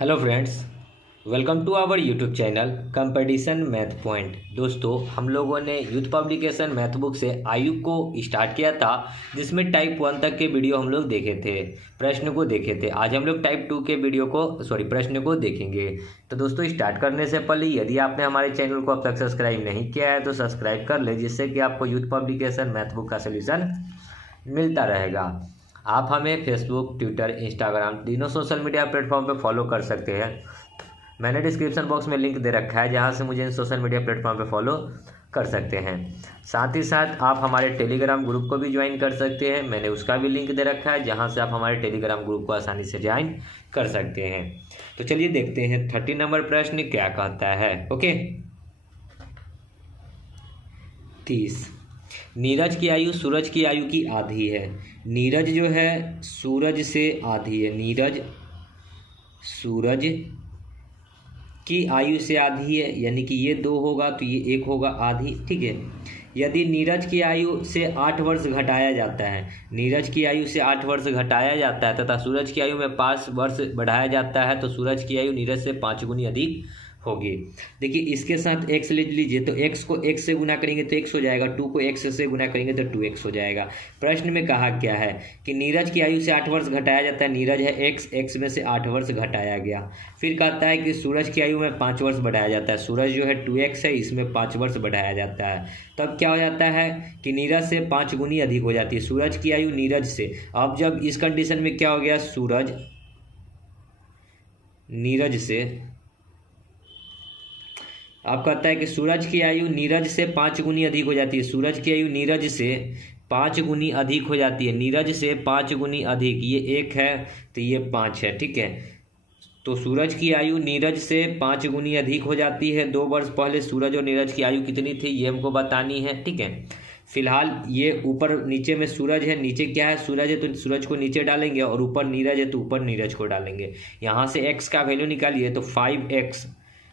Hello friends, welcome to our YouTube channel competition math point. दोस्तों, हम लोगों ने यूथ पब्लिकेशन मैथ बुक से आयु को स्टार्ट किया था, जिसमें टाइप 1 तक के वीडियो हम लोग देखे थे, प्रश्न को देखे थे। आज हम लोग टाइप 2 के प्रश्न को देखेंगे। तो दोस्तों, स्टार्ट करने से पहले यदि आपने हमारे चैनल को अब तक सब्सक्राइब नहीं किया है तो सब्सक्राइब कर ले, जिससे कि आपको यूथ पब्लिकेशन मैथ बुक का सोल्यूशन मिलता रहेगा। आप हमें फेसबुक, ट्विटर, इंस्टाग्राम तीनों सोशल मीडिया प्लेटफॉर्म पे फॉलो कर सकते हैं। मैंने डिस्क्रिप्शन बॉक्स में लिंक दे रखा है, जहां से मुझे इन सोशल मीडिया प्लेटफॉर्म पे फॉलो कर सकते हैं। साथ ही साथ आप हमारे टेलीग्राम ग्रुप को भी ज्वाइन कर सकते हैं। मैंने उसका भी लिंक दे रखा है, जहां से आप हमारे टेलीग्राम ग्रुप को आसानी से ज्वाइन कर सकते हैं। तो चलिए देखते हैं 30 नंबर प्रश्न क्या कहता है। ओके, 30। नीरज की आयु सूरज की आयु की आधी है। नीरज जो है सूरज से आधी है। नीरज सूरज की आयु से आधी है, यानी कि ये 2 होगा तो ये 1 होगा, आधी। ठीक है। यदि नीरज की आयु से 8 वर्ष घटाया जाता है, नीरज की आयु से 8 वर्ष घटाया जाता है तथा सूरज की आयु में 5 वर्ष बढ़ाया जाता है, तो सूरज की आयु नीरज से 5 गुनी अधिक होगी। देखिए, इसके साथ x ले लीजिए, तो x को x से गुना करेंगे तो x हो जाएगा, 2 को x से गुना करेंगे तो 2x हो जाएगा। प्रश्न में कहा क्या है कि नीरज की आयु से 8 वर्ष घटाया जाता है। नीरज है x में से 8 वर्ष घटाया गया। फिर कहता है कि सूरज की आयु में 5 वर्ष बढ़ाया जाता है। सूरज जो है 2x है, इसमें 5 वर्ष बढ़ाया जाता है। तब क्या हो जाता है कि नीरज से 5 गुनी अधिक हो जाती है सूरज की आयु नीरज से। अब जब इस कंडीशन में क्या हो गया, सूरज नीरज से, आप कहता है कि सूरज की आयु नीरज से 5 गुनी अधिक हो जाती है। सूरज की आयु नीरज से 5 गुनी अधिक हो जाती है। नीरज से 5 गुनी अधिक, ये 1 है तो ये 5 है। ठीक है, तो सूरज की आयु नीरज से 5 गुनी अधिक हो जाती है। 2 वर्ष पहले सूरज और नीरज की आयु कितनी थी, ये हमको बतानी है। ठीक है, फिलहाल ये ऊपर नीचे में सूरज है, नीचे क्या है, सूरज है, तो सूरज को नीचे डालेंगे, और ऊपर नीरज है तो ऊपर नीरज को डालेंगे। यहाँ से x का वैल्यू निकालिए तो 5x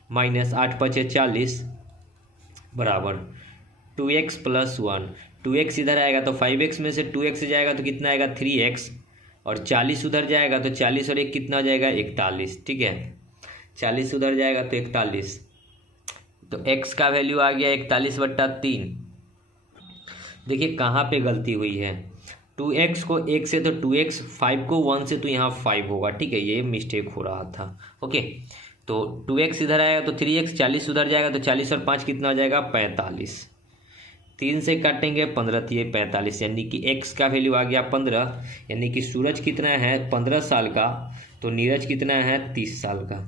माइनस 8 5 40 बराबर 2x प्लस 1। 2x इधर आएगा तो 5x में से 2x जाएगा तो कितना आएगा, 3x, और 40 उधर जाएगा तो 40 और 1 कितना हो जाएगा, 41। ठीक है, 40 उधर जाएगा तो 41, तो x का वैल्यू आ गया 41/3। देखिए कहाँ पे गलती हुई है, 2x को 1 से तो 2x, 5 को 1 से तो यहाँ 5 होगा। ठीक है, ये मिस्टेक हो रहा था। ओके, तो 2x इधर आएगा तो 3x, 40 उधर जाएगा तो 40 और 5 कितना हो जाएगा, 45। 3 से काटेंगे 15 तो ये 45, यानी कि x का वैल्यू आ गया 15। यानी कि सूरज कितना है 15 साल का, तो नीरज कितना है 30 साल का।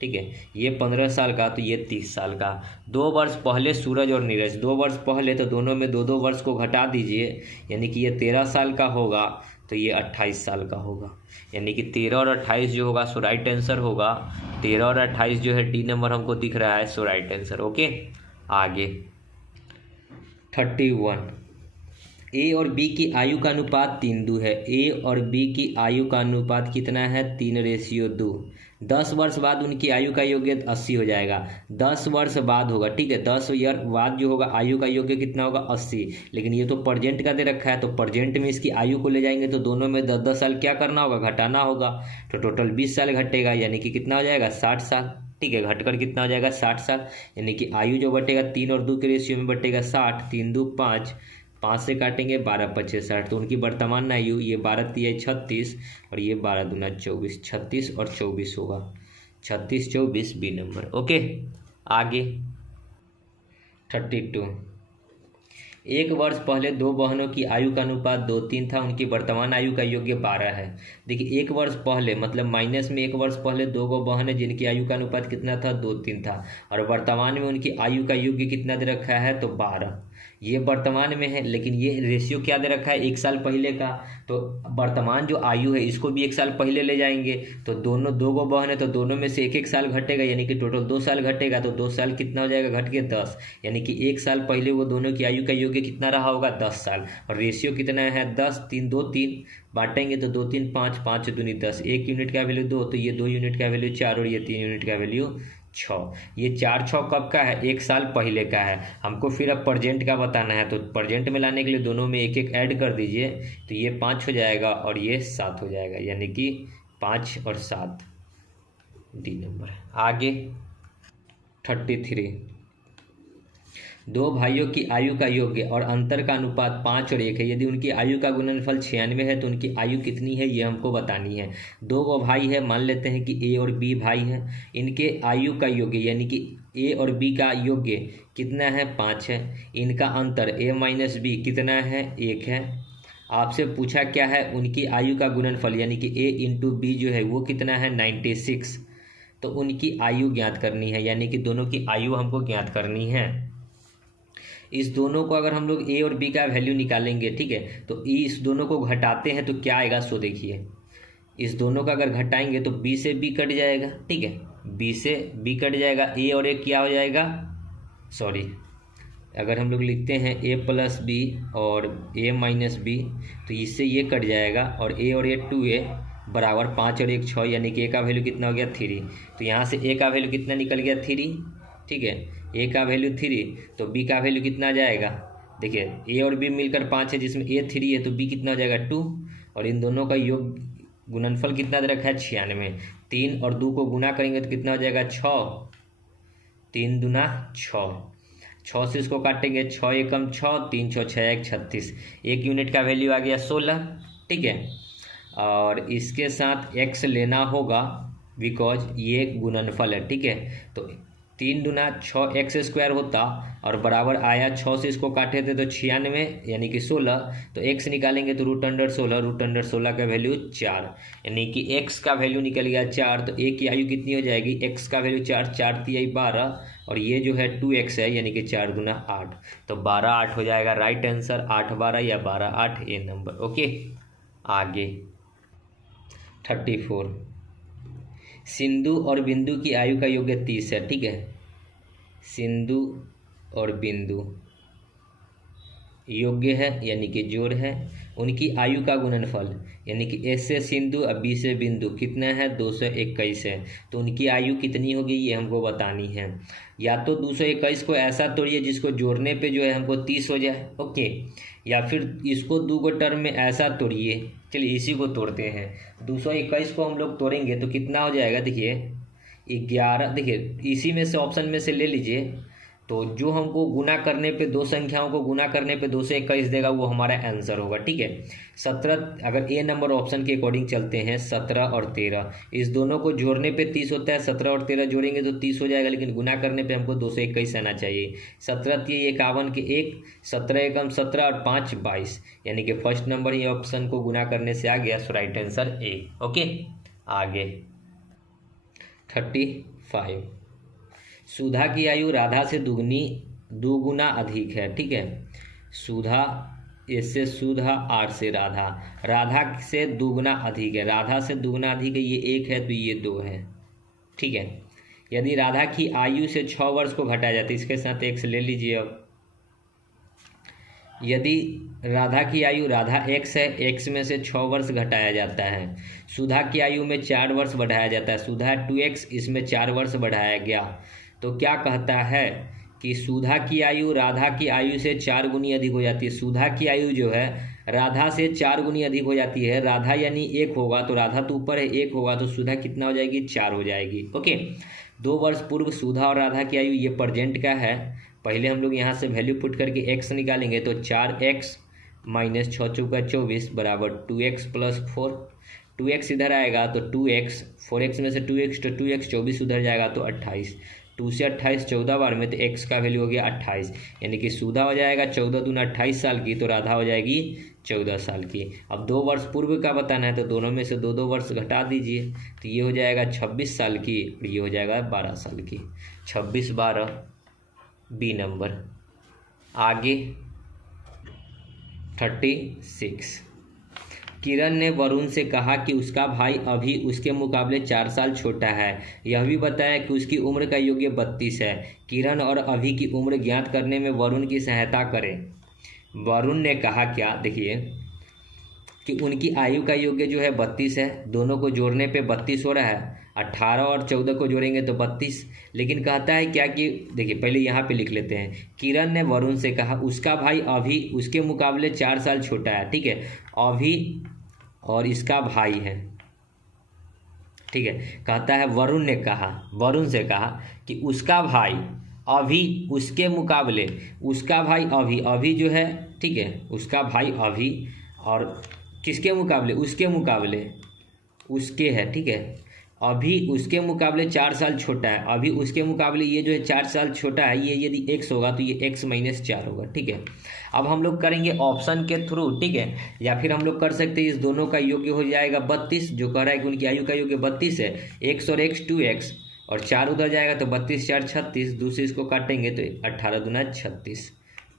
ठीक है, ये 15 साल का तो ये 30 साल का। 2 वर्ष पहले सूरज और नीरज, 2 वर्ष पहले, तो दोनों में 2-2 वर्ष को घटा दीजिए, यानी कि ये 13 साल का होगा तो ये 28 साल का होगा। यानी कि 13 और 28 जो होगा सो राइट आंसर होगा। 13 और 28 जो है डी नंबर हमको दिख रहा है, सो राइट आंसर। ओके, आगे 31। ए और बी की आयु का अनुपात 3:2 है। ए और बी की आयु का अनुपात कितना है, 3:2। 10 वर्ष बाद उनकी आयु का योग 80 हो जाएगा। 10 वर्ष बाद होगा। ठीक है, 10 ईयर बाद जो होगा आयु का योग कितना होगा, 80। लेकिन ये तो प्रेजेंट का दे रखा है, तो प्रेजेंट में इसकी आयु को ले जाएंगे तो दोनों में 10-10 साल क्या करना होगा, घटाना होगा। तो टोटल 20 साल घटेगा, यानी कि कितना हो जाएगा, 60 साल। ठीक है, घटकर कितना हो जाएगा, 60 साल। यानी कि आयु जो बटेगा 3 और 2 के रेशियो में बटेगा 60। 3 2 5, 5 से काटेंगे 12 5 60, तो उनकी वर्तमान आयु, ये 12 3 36 और ये 12 दूना 24, 36 और 24 होगा। 36 24 बी नंबर। ओके, आगे 32। 1 वर्ष पहले 2 बहनों की आयु का अनुपात 2:3 था। उनकी वर्तमान आयु का योग 12 है। देखिए, 1 वर्ष पहले मतलब माइनस में 1 वर्ष पहले 2 गो बहन है जिनकी आयु का अनुपात कितना था, 2:3 था, और वर्तमान में उनकी आयु का योग कितना दे रखा है, तो 12। ये वर्तमान में है, लेकिन ये रेशियो क्या दे रखा है, 1 साल पहले का। तो वर्तमान जो आयु है इसको भी 1 साल पहले ले जाएंगे, तो दोनों 2 गो बहन है तो दोनों में से 1-1 साल घटेगा, यानी कि टोटल 2 साल घटेगा। तो 2 साल कितना हो जाएगा, घट के 10, यानी कि 1 साल पहले वो दोनों की आयु का योग कितना रहा होगा, 10 साल। और रेशियो कितना है, 10 3 2 3, बांटेंगे तो 2 3 5, 5 दूनी 10, 1 यूनिट का वैल्यू 2, तो ये 2 यूनिट का वैल्यू 4 और ये 3 यूनिट का वैल्यू 6। ये 4-6 कब का है, 1 साल पहले का है। हमको फिर अब प्रजेंट का बताना है, तो प्रजेंट में लाने के लिए दोनों में 1-1 ऐड कर दीजिए, तो ये 5 हो जाएगा और ये 7 हो जाएगा, यानी कि 5 और 7। D number. आगे 33, दो भाइयों की आयु का योग्य और अंतर का अनुपात 5 और 1 है। यदि उनकी आयु का गुणनफल 96 है तो उनकी आयु कितनी है, ये हमको बतानी है। दो वो भाई है, मान लेते हैं कि ए और बी भाई हैं। इनके आयु का योग्य यानी कि ए और बी का योग्य कितना है, 5 है। इनका अंतर ए माइनस बी कितना है, 1 है। आपसे पूछा क्या है, उनकी आयु का गुणनफल यानी कि ए इंटू बी जो है वो कितना है, 96। तो उनकी आयु ज्ञात करनी है, यानी कि दोनों की आयु हमको ज्ञात करनी है। इस दोनों को अगर हम लोग ए और बी का वैल्यू निकालेंगे, ठीक है, तो इस दोनों को घटाते हैं तो क्या आएगा, सो देखिए इस दोनों का अगर घटाएंगे तो बी से बी कट जाएगा, ठीक है, बी से बी कट जाएगा, ए और ए क्या हो जाएगा, सॉरी अगर हम लोग लिखते हैं ए प्लस बी और ए माइनस बी तो इससे ये कट जाएगा, और ए 2a बराबर 5 और 1 6, यानी कि ए का वैल्यू कितना हो गया, 3। तो यहाँ से ए का वैल्यू कितना निकल गया, 3, ठीक है, ए का वैल्यू 3, तो बी का वैल्यू कितना आ जाएगा, देखिए ए और बी मिलकर 5 है, जिसमें ए 3 है, तो बी कितना हो जाएगा, 2, और इन दोनों का योग गुणनफल कितना दे रखा है, 96। 3 और 2 को गुना करेंगे तो कितना हो जाएगा, 6, 3 दूना 6, 6 से इसको काटेंगे, 6 एकम 6, 3 6 6 1 36, 1 यूनिट का वैल्यू आ गया 16, ठीक है। और इसके साथ x लेना होगा बिकॉज ये गुणनफल है, ठीक है। तो 3 दूना 6 x² होता और बराबर आया 6 से इसको काटे थे तो 96 यानी कि 16, तो x निकालेंगे तो √16 का वैल्यू 4, यानी कि x का वैल्यू निकल गया 4। तो a की आयु कितनी हो जाएगी, x का वैल्यू 4, 4 3 12, और ये जो है 2x है यानी कि 4 दूना 8, तो 12 8 हो जाएगा राइट आंसर, 8 12 या 12 8 ए नंबर। ओके, आगे 34, सिंधु और बिंदु की आयु का योग्य 30 है, ठीक है। सिंधु और बिंदु योग्य है यानी कि जोड़ है, उनकी आयु का गुणनफल यानी कि ए से सिंधु और बी से बिंदु कितना है, 221 है। तो उनकी आयु कितनी होगी ये हमको बतानी है। या तो 221 को ऐसा तोड़िए जिसको जोड़ने पे जो है हमको 30 हो जाए, ओके, या फिर इसको 2 गो टर्म में ऐसा तोड़िए। चलिए इसी को तोड़ते हैं, 221 को हम लोग तोड़ेंगे तो कितना हो जाएगा, देखिए 11, देखिए इसी में से ऑप्शन में से ले लीजिए, तो जो हमको गुना करने पे दो संख्याओं को गुना करने पे 221 देगा वो हमारा आंसर होगा, ठीक है। 17, अगर ए नंबर ऑप्शन के अकॉर्डिंग चलते हैं, 17 और 13 इस दोनों को जोड़ने पे 30 होता है, 17 और 13 जोड़ेंगे तो 30 हो जाएगा, लेकिन गुना करने पे हमको 221 आना चाहिए। 17 3 51 के 1, 17 एकम 17 और 5 22, यानी कि फर्स्ट नंबर ये ऑप्शन को गुना करने से आ गया, सो राइट आंसर ए। ओके, आगे 35, सुधा की आयु राधा से 2 गुना अधिक है, ठीक है। सुधा इससे सुधा 8 से राधा, राधा से 2 गुना अधिक है, राधा से 2 गुना अधिक है, ये 1 है तो ये 2 है, ठीक है। यदि राधा की आयु से 6 वर्ष को घटाया जाता है, इसके साथ x ले लीजिए। अब यदि राधा की आयु राधा x है, x में से 6 वर्ष घटाया जाता है, सुधा की आयु में 4 वर्ष बढ़ाया जाता है, सुधा 2x, इसमें 4 वर्ष बढ़ाया गया, तो क्या कहता है कि सुधा की आयु राधा की आयु से 4 गुनी अधिक हो जाती है। सुधा की आयु जो है राधा से 4 गुनी अधिक हो जाती है, राधा यानी 1 होगा तो राधा तो ऊपर है, 1 होगा तो सुधा कितना हो जाएगी, 4 हो जाएगी। ओके, 2 वर्ष पूर्व सुधा और राधा की आयु, ये प्रेजेंट का है। पहले हम लोग यहाँ से वैल्यू पुट करके x निकालेंगे, तो 4x माइनस 6 चौका 24 बराबर 2x प्लस 4, 2x इधर आएगा तो 2x, 4x में से 2x तो 2x, 24 उधर जाएगा तो 28, 2 से 28 14 बार में, तो x का वैल्यू हो गया 28, यानी कि सुधा हो जाएगा 14 दूना 28 साल की, तो राधा हो जाएगी 14 साल की। अब 2 वर्ष पूर्व का बताना है तो दोनों में से 2 वर्ष घटा दीजिए, तो ये हो जाएगा 26 साल की और ये हो जाएगा 12 साल की, 26 12 बी नंबर। आगे 36, किरण ने वरुण से कहा कि उसका भाई अभी उसके मुकाबले 4 साल छोटा है, यह भी बताया कि उसकी उम्र का योग्य 32 है। किरण और अभी की उम्र ज्ञात करने में वरुण की सहायता करें। वरुण ने कहा क्या, देखिए कि उनकी आयु का योग्य जो है 32 है, दोनों को जोड़ने पे 32 हो रहा है, 18 और 14 को जोड़ेंगे तो 32, लेकिन कहता है क्या कि देखिए पहले यहाँ पे लिख लेते हैं, किरण ने वरुण से कहा उसका भाई अभी उसके मुकाबले 4 साल छोटा है, ठीक है। अभी और इसका भाई है, ठीक है। कहता है वरुण से कहा कि उसका भाई अभी उसके मुकाबले, उसका भाई अभी जो है, ठीक है, उसका भाई अभी और किसके मुकाबले, उसके मुकाबले, उसके है, ठीक है, अभी उसके मुकाबले 4 साल छोटा है। अभी उसके मुकाबले ये जो है 4 साल छोटा है, ये यदि x होगा तो ये x-4 होगा, ठीक है। अब हम लोग करेंगे ऑप्शन के थ्रू, ठीक है, या फिर हम लोग कर सकते हैं इस दोनों का योग्य हो जाएगा 32, जो कह रहा है कि उनकी आयु का योग्य 32 है, x और x 2x और 4 उधर जाएगा तो 32 4 36, दूसरे इसको काटेंगे तो 18 दूना 36,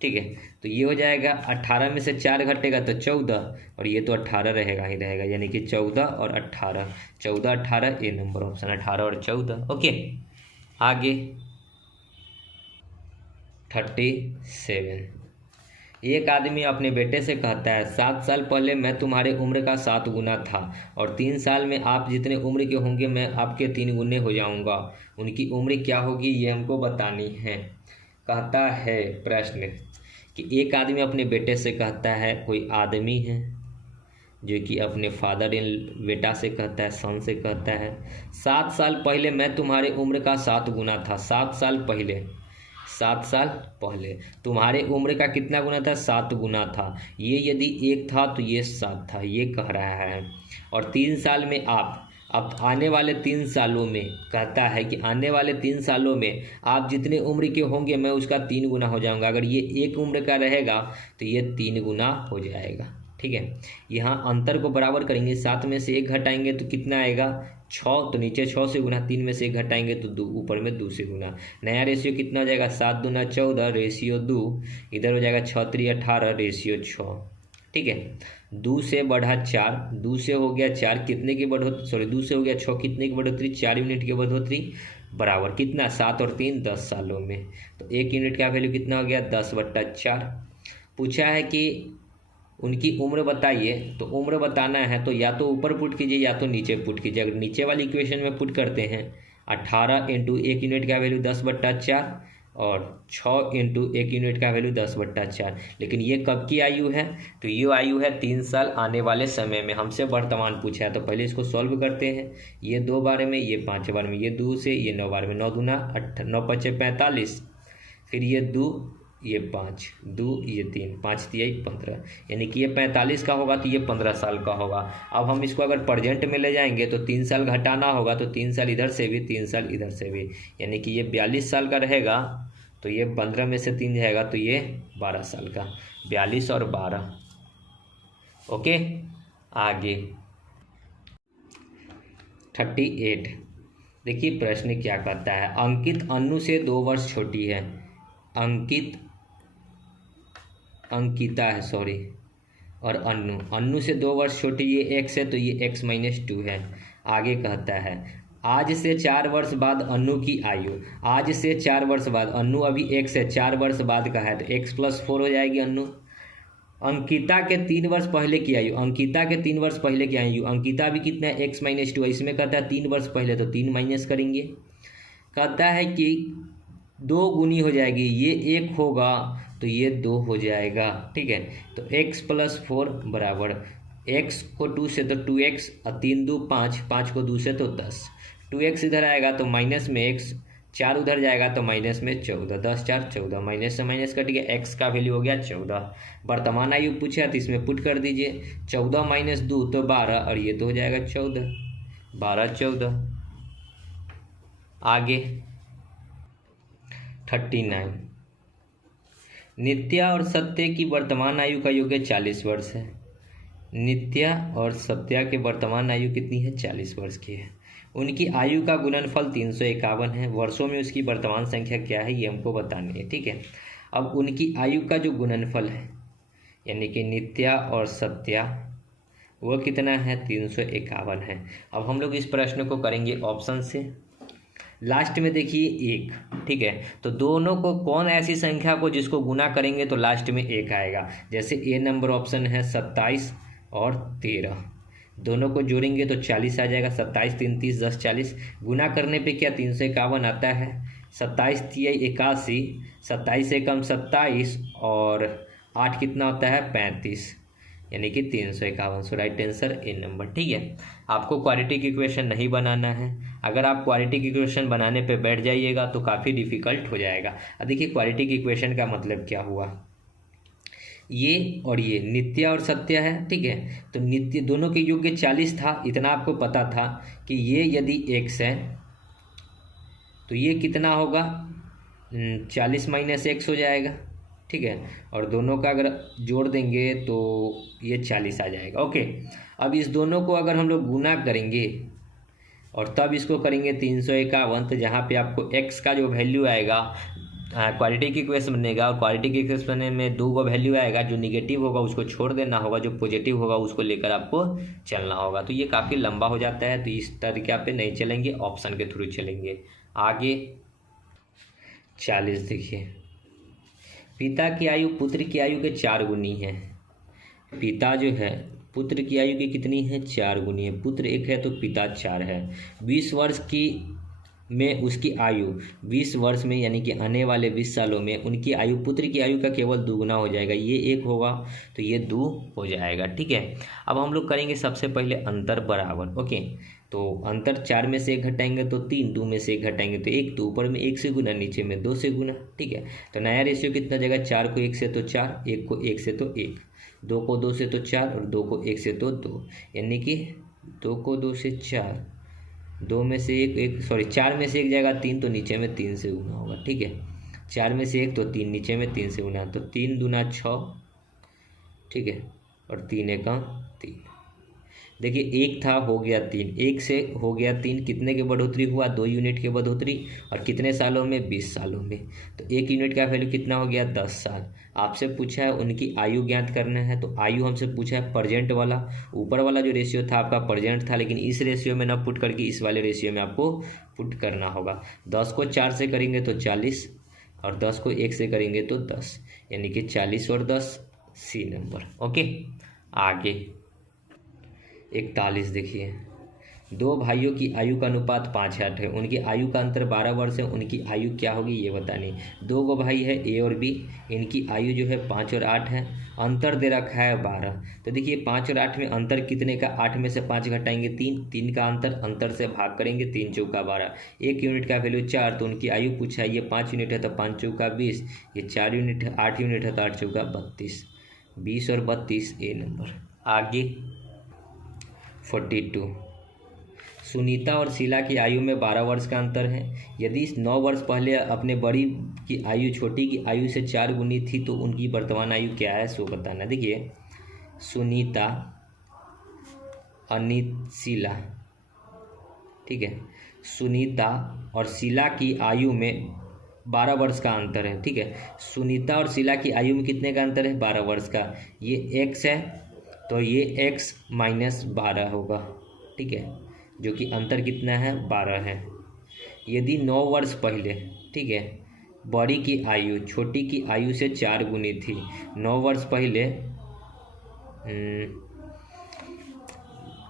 ठीक है। तो ये हो जाएगा 18 में से 4 घटेगा तो 14 और ये तो 18 रहेगा ही रहेगा, यानी कि 14 और 18, 14 18, ए नंबर ऑप्शन 18 और 14। ओके, आगे 37। एक आदमी अपने बेटे से कहता है 7 साल पहले मैं तुम्हारे उम्र का 7 गुना था और 3 साल में आप जितने उम्र के होंगे मैं आपके 3 गुने हो जाऊंगा। उनकी उम्र क्या होगी ये हमको बतानी है। कहता है प्रश्न कि एक आदमी अपने बेटे से कहता है, कोई आदमी है जो कि अपने फादर इन बेटा से कहता है, सन से कहता है 7 साल पहले मैं तुम्हारे उम्र का 7 गुना था। 7 साल पहले, 7 साल पहले तुम्हारे उम्र का कितना गुना था, 7 गुना था। ये यदि 1 था तो ये 7 था, ये कह रहा है। और 3 साल में आप, अब आने वाले 3 सालों में कहता है कि आने वाले 3 सालों में आप जितने उम्र के होंगे मैं उसका 3 गुना हो जाऊंगा। अगर ये 1 उम्र का रहेगा तो ये 3 गुना हो जाएगा, ठीक है। यहाँ अंतर को बराबर करेंगे, 7 में से 1 घटाएंगे तो कितना आएगा 6, तो नीचे 6 से गुना, 3 में से 1 घटाएंगे तो 2, ऊपर में 2 से गुना। नया रेशियो कितना हो जाएगा 7 दूना 14 रेशियो 2, इधर हो जाएगा 6 3 18 रेशियो 6, ठीक है। 2 से बढ़ा 4, 2 से हो गया 4, कितने की बढ़ोतरी, सॉरी 2 से हो गया 6, कितने की बढ़ोतरी, 4 यूनिट की बढ़ोतरी, बराबर कितना 7 और 3 10 सालों में। तो 1 यूनिट का वैल्यू कितना हो गया 10/4। पूछा है कि उनकी उम्र बताइए, तो उम्र बताना है तो या तो ऊपर पुट कीजिए या तो नीचे पुट कीजिए। अगर नीचे वाली इक्वेशन में पुट करते हैं 18 इंटू 1 यूनिट का वैल्यू 10/4 और 6 इंटू 1 यूनिट का वैल्यू 10/4। लेकिन ये कब की आयु है, तो ये आयु है 3 साल आने वाले समय में। हमसे वर्तमान पूछा है तो पहले इसको सॉल्व करते हैं। ये 2 बार में, ये 5 बार में, ये 2 से, ये 9 बार में, 9 दूना 9 5 45, फिर ये 2, ये 5, 2 ये 3, 5 3 15, यानी कि ये 45 का होगा तो ये 15 साल का होगा। अब हम इसको अगर प्रेजेंट में ले जाएंगे तो 3 साल घटाना होगा, तो 3 साल इधर से भी, 3 साल इधर से भी, यानी कि ये 42 साल का रहेगा। तो ये 15 में से 3 जाएगा तो ये 12 साल का, 42 और 12। ओके, आगे 38। देखिए प्रश्न क्या कहता है। अंकित अन्नू से 2 वर्ष छोटी है। अंकिता है, सॉरी, और अन्नू से 2 वर्ष छोटी, ये x है तो ये x-2 है। आगे कहता है आज से 4 वर्ष बाद अन्नू की आयु, आज से 4 वर्ष बाद, अन्नू अभी x है, 4 वर्ष बाद का है तो x+4 हो जाएगी अन्नू। अंकिता के 3 वर्ष पहले की आयु, अंकिता के 3 वर्ष पहले की आयु, अंकिता भी कितना है x-2 है, इसमें कहता है 3 वर्ष पहले तो 3 माइनस करेंगे। कहता है कि 2 गुनी हो जाएगी, ये 1 होगा तो ये 2 हो जाएगा, ठीक है। तो x+4 बराबर, x को 2 से तो 2x और 3 2 5, 5 को 2 से तो 10, 2x इधर आएगा तो माइनस में x, 4 उधर जाएगा तो माइनस में 14, 10 4 14, माइनस से माइनस कट गया, x का वैल्यू हो गया 14। वर्तमान आयु पूछा तो इसमें पुट कर दीजिए, 14 - 2 तो 12 और ये तो हो जाएगा 14, 12 14। आगे 39। नित्या और सत्य की वर्तमान आयु का योग 40 वर्ष है। नित्या और सत्या के वर्तमान आयु कितनी है 40 वर्ष की है। उनकी आयु का गुणनफल 351 है। वर्षों में उसकी वर्तमान संख्या क्या है ये हमको बतानी है, ठीक है। अब उनकी आयु का जो गुणनफल है, यानी कि नित्या और सत्या, वो कितना है 351 है। अब हम लोग इस प्रश्न को करेंगे ऑप्शन से। लास्ट में देखिए 1, ठीक है, तो दोनों को कौन ऐसी संख्या को जिसको गुना करेंगे तो लास्ट में 1 आएगा। जैसे ए नंबर ऑप्शन है 27 और 13, दोनों को जोड़ेंगे तो 40 आ जाएगा। 27 3 30 10 40, गुना करने पे क्या 351 आता है। 27 3 81, 27 से कम 27 और 8 कितना होता है 35, यानी कि 351। सो राइट आंसर ए नंबर। ठीक है, आपको क्वाड्रेटिक इक्वेशन नहीं बनाना है। अगर आप क्वाड्रेटिक इक्वेशन बनाने पे बैठ जाइएगा तो काफ़ी डिफिकल्ट हो जाएगा। अब देखिए क्वाड्रेटिक इक्वेशन का मतलब क्या हुआ, ये और ये नित्य और सत्य है। ठीक है, तो नित्य दोनों के योग 40 था, इतना आपको पता था कि ये यदि x है तो ये कितना होगा, 40 माइनस एक्स हो जाएगा। ठीक है, और दोनों का अगर जोड़ देंगे तो ये 40 आ जाएगा। ओके, अब इस दोनों को अगर हम लोग गुना करेंगे और तब इसको करेंगे 351, तो जहाँ पे आपको x का जो वैल्यू आएगा, क्वाड्रेटिक इक्वेशन बनेगा और क्वाड्रेटिक इक्वेशन में दो को वैल्यू आएगा, जो निगेटिव होगा उसको छोड़ देना होगा, जो पॉजिटिव होगा उसको लेकर आपको चलना होगा। तो ये काफ़ी लंबा हो जाता है, तो इस तरीके पे नहीं चलेंगे, ऑप्शन के थ्रू चलेंगे। आगे 40 देखिए, पिता की आयु पुत्र की आयु के 4 गुनी है। पिता जो है पुत्र की आयु की कितनी है, 4 गुनी है। पुत्र 1 है तो पिता 4 है। 20 वर्ष की में उसकी आयु 20 वर्ष में यानी कि आने वाले 20 सालों में उनकी आयु पुत्र की आयु का केवल दुगुना हो जाएगा। ये 1 होगा तो ये 2 हो जाएगा। ठीक है, अब हम लोग करेंगे सबसे पहले अंतर बराबर। ओके, तो अंतर 4 में से 1 घटाएंगे तो 3, 2 में से 1 घटाएंगे तो 1, तो ऊपर में 1 से गुना, नीचे में 2 से गुना। ठीक है, तो नया रेशियो कितना जाएगा, 4 को 1 से तो 4, 1 को 1 से तो 1, 2 को 2 से तो 4 और 2 को 1 से तो 2, यानी कि 2 को 2 से 4, 2 में से 1, 4 में से 1 जाएगा 3, तो नीचे में 3 से गुना होगा। ठीक है, 4 में से 1 तो 3, नीचे में 3 से गुना, तो 3 दूना 6। ठीक है, और 3 एका 3। देखिए 1 था हो गया 3, 1 से हो गया 3, कितने की बढ़ोतरी हुआ, 2 यूनिट की बढ़ोतरी, और कितने सालों में, 20 सालों में। तो 1 यूनिट का वैल्यू कितना हो गया, 10 साल। आपसे पूछा है उनकी आयु ज्ञात करना है, तो आयु हमसे पूछा है प्रेजेंट वाला। ऊपर वाला जो रेशियो था आपका प्रेजेंट था, लेकिन इस रेशियो में ना पुट करके इस वाले रेशियो में आपको पुट करना होगा। 10 को 4 से करेंगे तो 40, और 10 को 1 से करेंगे तो 10, यानी कि 40 और 10 सी नंबर। ओके, आगे 41 देखिए, 2 भाइयों की आयु का अनुपात 5:8 है। उनकी आयु का अंतर 12 वर्ष है। उनकी आयु क्या होगी ये बतानी। 2 गो भाई है ए और बी, इनकी आयु जो है 5 और 8 है। अंतर दे रखा है 12। तो देखिए 5 और 8 में अंतर कितने का, 8 में से 5 घटाएंगे 3, 3 का अंतर से भाग करेंगे, 3 चौका 12, 1 यूनिट का वैल्यू 4, तो उनकी आयु पूछा है, ये 5 यूनिट है तो 5 चौका 20, ये 4 यूनिट है, 8 यूनिट है तो 8 चौका 32, 20 और 32 ए नंबर। आगे 42, सुनीता और शीला की आयु में 12 वर्ष का अंतर है। यदि 9 वर्ष पहले अपने बड़ी की आयु छोटी की आयु से 4 गुनी थी तो उनकी वर्तमान आयु क्या है, सो बताना। देखिए सुनीता, शीला, ठीक है, सुनीता और शीला की आयु में 12 वर्ष का अंतर है। ठीक है, सुनीता और शीला की आयु में कितने का अंतर है, 12 वर्ष का। ये x है तो ये x माइनस 12 होगा। ठीक है, जो कि अंतर कितना है, 12 है। यदि 9 वर्ष पहले, ठीक है, बड़ी की आयु छोटी की आयु से 4 गुनी थी। 9 वर्ष पहले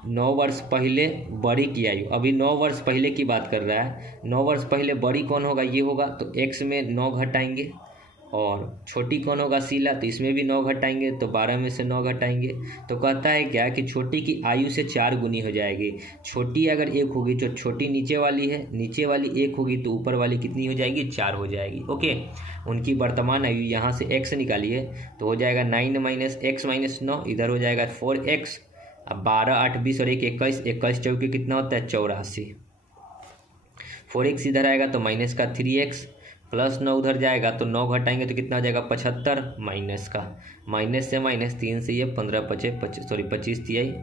9 वर्ष पहले बड़ी की आयु, अभी 9 वर्ष पहले की बात कर रहा है। 9 वर्ष पहले बड़ी कौन होगा, ये होगा, तो x में 9 घटाएंगे, और छोटी कौन होगा, शीला, तो इसमें भी 9 घटाएंगे, तो 12 में से 9 घटाएंगे। तो कहता है क्या कि छोटी की आयु से 4 गुनी हो जाएगी। छोटी अगर 1 होगी तो छोटी नीचे वाली है, नीचे वाली 1 होगी तो ऊपर वाली कितनी हो जाएगी, 4 हो जाएगी। ओके, उनकी वर्तमान आयु, यहाँ से x निकालिए तो हो जाएगा 9 माइनस x माइनस 9, इधर हो जाएगा 4x। अब 12, 8, 20 और 1, 21, 21 चौके कितना होता है, 84। 4x इधर आएगा तो माइनस का 3x, प्लस 9 उधर जाएगा तो 9 घटाएंगे तो कितना हो जाएगा, 75, माइनस का, माइनस से माइनस 3 से ये 15, 25 तिहाई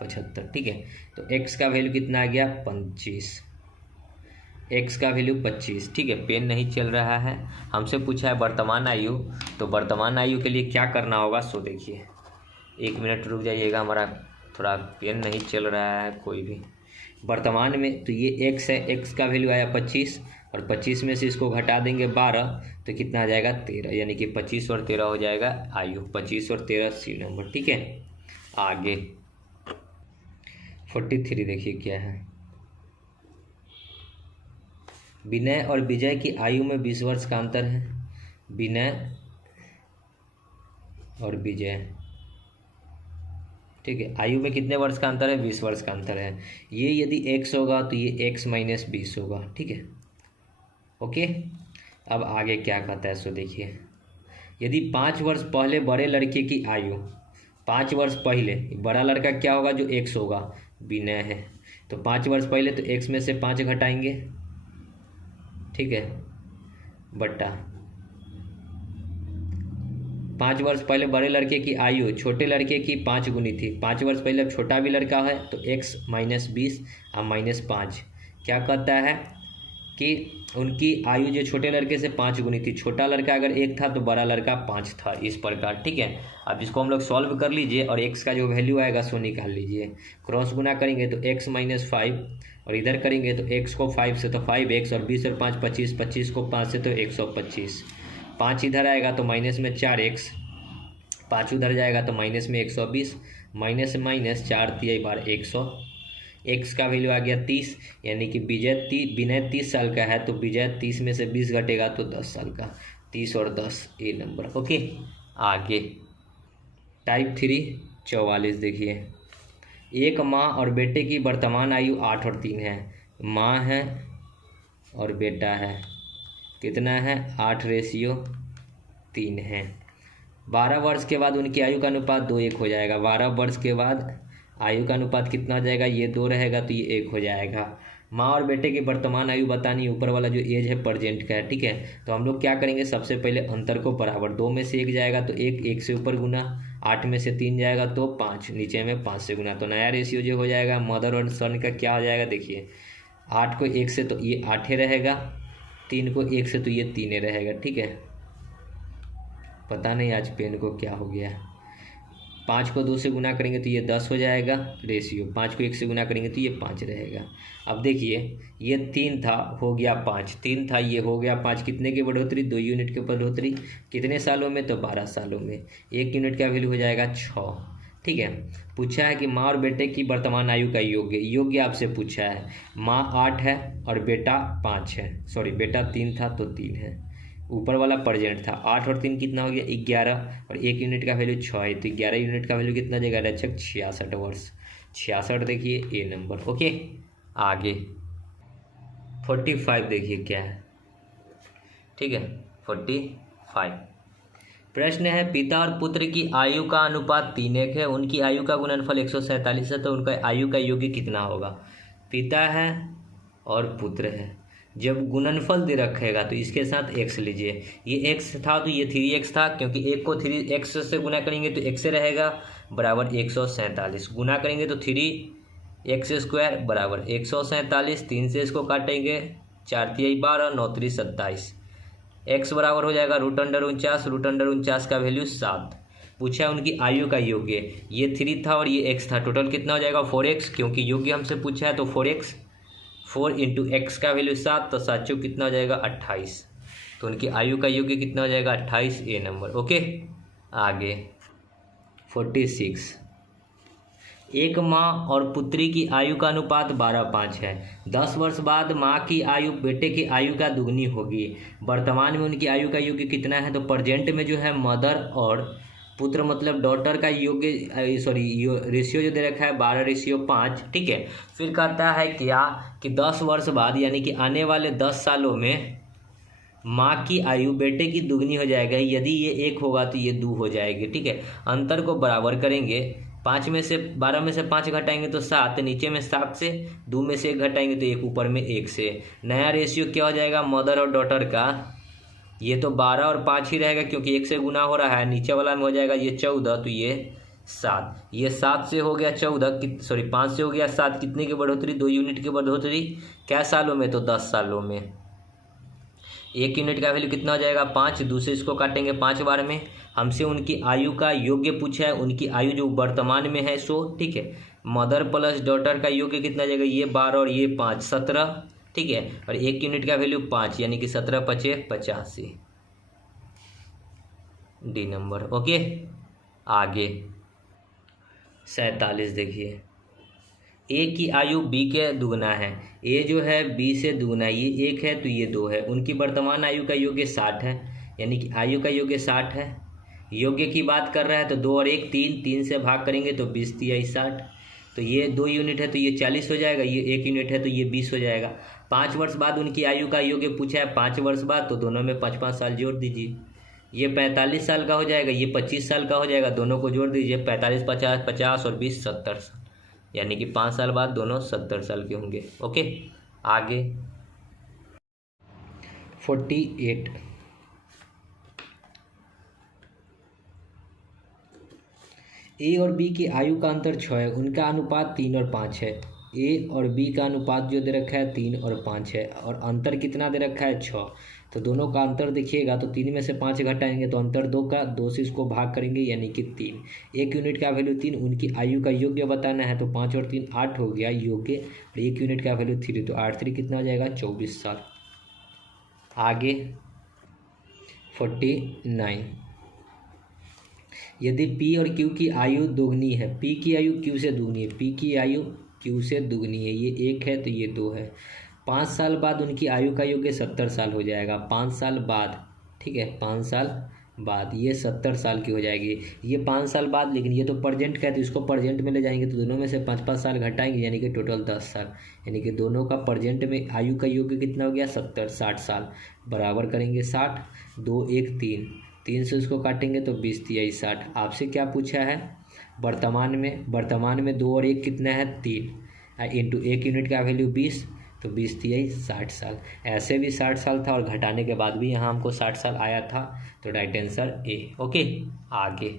75। ठीक है, तो x का वैल्यू कितना आ गया, 25, x का वैल्यू 25। ठीक है, पेन नहीं चल रहा है, हमसे पूछा है वर्तमान आयु, तो वर्तमान आयु के लिए क्या करना होगा, सो देखिए 1 मिनट रुक जाइएगा, हमारा थोड़ा पेन नहीं चल रहा है कोई भी। वर्तमान में तो ये x है, x का वैल्यू आया 25, और 25 में से इसको घटा देंगे 12, तो कितना आ जाएगा, 13, यानी कि 25 और 13 हो जाएगा आयु। 25 और 13 सी नंबर। ठीक है, आगे 43 देखिए क्या है। विनय और विजय की आयु में 20 वर्ष का अंतर है। विनय और विजय ठीक है। आयु में कितने वर्ष का अंतर है? 20 वर्ष का अंतर है। ये यदि x होगा तो ये x माइनस 20 होगा, ठीक है। ओके, अब आगे क्या कहता है सो देखिए। यदि 5 वर्ष पहले बड़े लड़के की आयु, 5 वर्ष पहले बड़ा लड़का क्या होगा? जो x होगा, विनय है, तो 5 वर्ष पहले तो x में से 5 घटाएंगे, ठीक है, बट्टा 5 वर्ष पहले बड़े लड़के की आयु छोटे लड़के की 5 गुनी थी। 5 वर्ष पहले अब छोटा भी लड़का है तो x माइनस 20 और माइनस 5 क्या कहता है कि उनकी आयु जो छोटे लड़के से 5 गुनी थी। छोटा लड़का अगर 1 था तो बड़ा लड़का 5 था, इस प्रकार, ठीक है। अब इसको हम लोग सॉल्व कर लीजिए और x का जो वैल्यू आएगा सो निकाल लीजिए। क्रॉस गुना करेंगे तो x माइनस 5 और इधर करेंगे तो x को 5 से तो 5x और 20 और 5 25, 25 को 5 से तो 125, 5 इधर आएगा तो माइनस में 4x, 5 उधर जाएगा तो माइनस में 120, माइनस माइनस 4 तिया 12 100, x का वैल्यू आ गया 30, यानी कि विनय 30 साल का है तो विजय 30 में से 20 घटेगा तो 10 साल का। 30 और 10 ए नंबर। ओके, आगे टाइप 3 44 देखिए। एक माँ और बेटे की वर्तमान आयु 8 और 3 है। माँ है और बेटा है, कितना है? 8:3 है। 12 वर्ष के बाद उनकी आयु का अनुपात 2:1 हो जाएगा। 12 वर्ष के बाद आयु का अनुपात कितना हो जाएगा? ये 2 रहेगा तो ये 1 हो जाएगा। माँ और बेटे की वर्तमान आयु बतानी, ऊपर वाला जो एज है प्रेजेंट का है, ठीक है। तो हम लोग क्या करेंगे? सबसे पहले अंतर को बराबर, 2 में से 1 जाएगा तो 1, 1 से ऊपर गुना, 8 में से 3 जाएगा तो 5, नीचे में 5 से गुना, तो नया रेशियो जो हो जाएगा मदर और सन का क्या हो जाएगा? देखिए 8 को 1 से तो ये 8 रहेगा, 3 को 1 से तो ये 3 रहेगा, ठीक है। पता नहीं आज पेन को क्या हो गया। 5 को 2 से गुना करेंगे तो ये 10 हो जाएगा रेशियो, 5 को 1 से गुना करेंगे तो ये 5 रहेगा। अब देखिए ये 3 था, हो गया 5, 3 था, ये हो गया 5, कितने की बढ़ोतरी? 2 यूनिट की बढ़ोतरी, कितने सालों में? तो 12 सालों में। 1 यूनिट का वैल्यू हो जाएगा 6, ठीक है। पूछा है कि माँ और बेटे की वर्तमान आयु का योग्य आपसे पूछा है। माँ 8 है और बेटा 5 है, सॉरी बेटा 3 था तो 3 है, ऊपर वाला प्रेजेंट था। 8 और 3 कितना हो गया? 11, और 1 यूनिट का वैल्यू 6 है तो 11 यूनिट का वैल्यू कितना देगा रक्षक? 66 वर्ष। 66 देखिए ए नंबर। ओके, आगे 45 देखिए क्या है, ठीक है। 45 प्रश्न है, पिता और पुत्र की आयु का अनुपात 3:1 है, उनकी आयु का गुणनफल 147 है, तो उनका आयु का योग्य कितना होगा? पिता है और पुत्र है, जब गुणनफल दे रखेगा तो इसके साथ x लीजिए। ये x था तो ये 3x था, क्योंकि 1 को 3x से गुना करेंगे तो x से रहेगा बराबर 147, गुना करेंगे तो 3x² बराबर 147, 3 से इसको काटेंगे 4 तिया 12, 9 3 27, x बराबर हो जाएगा √49, √49 का वैल्यू 7। पूछा है उनकी आयु का योग्य, ये 3 था और ये x था, टोटल कितना हो जाएगा? 4x, क्योंकि योग्य हमसे पूछा है तो 4x, 4 × x का वैल्यू 7, तो 7 चौक कितना हो जाएगा? 28, तो उनकी आयु का योग्य कितना हो जाएगा? 28 ए नंबर। ओके, आगे 46 एक माँ और पुत्री की आयु का अनुपात 12:5 है। 10 वर्ष बाद माँ की आयु बेटे की आयु का दुगनी होगी। वर्तमान में उनकी आयु का योग्य कितना है? तो प्रेजेंट में जो है मदर और पुत्र मतलब डॉटर का योग्य रेशियो जो दे रखा है 12:5, ठीक है। फिर कहता है क्या कि 10 वर्ष बाद यानी कि आने वाले 10 सालों में माँ की आयु बेटे की दुगनी हो जाएगा। यदि ये 1 होगा तो ये 2 हो जाएगी, ठीक है। अंतर को बराबर करेंगे, 5 में से 12 में से 5 घटाएंगे तो 7, नीचे में 7 से 2 में से 1 घटाएंगे तो 1 ऊपर में 1 से। नया रेशियो क्या हो जाएगा मदर और डॉटर का? ये तो 12 और 5 ही रहेगा क्योंकि 1 से गुना हो रहा है। नीचे वाला में हो जाएगा ये 14, तो ये 7, ये 7 से हो गया 14, 5 से हो गया 7, कितने की बढ़ोतरी? 2 यूनिट की बढ़ोतरी। क्या सालों में? तो 10 सालों में। 1 यूनिट का वैल्यू कितना हो जाएगा? 5, दूसरे इसको काटेंगे 5 बार में। हमसे उनकी आयु का योग्य पूछा है, उनकी आयु जो वर्तमान में है सो, ठीक है। मदर प्लस डॉटर का योग्य कितना जाएगा? ये 12 और ये 5, 17, ठीक है। और 1 यूनिट का वैल्यू 5, यानी कि 17 × 5 = 85 डी नंबर। ओके, आगे 47 देखिए। ए की आयु बी के दुगना है। ए जो है बी से दुगना, ये 1 है तो ये 2 है। उनकी वर्तमान आयु का योग्य 60 है, यानी कि आयु का योग्य 60 है। योग्य की बात कर रहा है तो 2 और 1 3, 3 से भाग करेंगे तो 20 तिहाई 60। तो ये 2 यूनिट है तो ये 40 हो जाएगा, ये 1 यूनिट है तो ये 20 हो जाएगा। 5 वर्ष बाद उनकी आयु का योग्य पूछा है, 5 वर्ष बाद, तो दोनों में 5-5 साल जोड़ दीजिए। ये 45 साल का हो जाएगा, ये 25 साल का हो जाएगा, दोनों को जोड़ दीजिए। 45 50 50 और 20 70 साल, यानी कि 5 साल बाद दोनों 70 साल के होंगे। ओके, आगे 48। ए और बी की आयु का अंतर 6 है, उनका अनुपात 3 और 5 है। ए और बी का अनुपात जो दे रखा है 3 और 5 है, और अंतर कितना दे रखा है 6। तो दोनों का अंतर देखिएगा तो 3 में से 5 घटाएंगे तो अंतर 2 का, 2 से इसको भाग करेंगे यानी कि 3। 1 यूनिट का वैल्यू 3, उनकी आयु का योग्य बताना है तो 5 और 3 8 हो गया योग्य, और 1 यूनिट का वैल्यू 3, तो 8 3 कितना हो जाएगा 24 साल। आगे 49। यदि P और Q की आयु दोगुनी है, P की आयु Q से दोगुनी है, P की आयु Q से दोगुनी है, ये 1 है तो ये 2 है। 5 साल बाद उनकी आयु का योग्य 70 साल हो जाएगा। 5 साल बाद, ठीक है, 5 साल बाद ये 70 साल की हो जाएगी। ये 5 साल बाद, लेकिन ये तो प्रेजेंट का है तो इसको प्रेजेंट में ले जाएंगे तो दोनों में से 5-5 साल घटाएंगे यानी कि टोटल 10 साल, यानी कि दोनों का प्रेजेंट में आयु का योग्य कितना हो गया 70, 60 साल। बराबर करेंगे 60, 2 1 3, 3 से उसको काटेंगे तो 20 तिहाई 60। आपसे क्या पूछा है वर्तमान में 2 और 1 कितना है 3, इंटू 1 यूनिट का वैल्यू 20, तो 20 तिहाई 60 साल। ऐसे भी 60 साल था और घटाने के बाद भी यहाँ हमको 60 साल आया था, तो राइट आंसर ए। ओके, आगे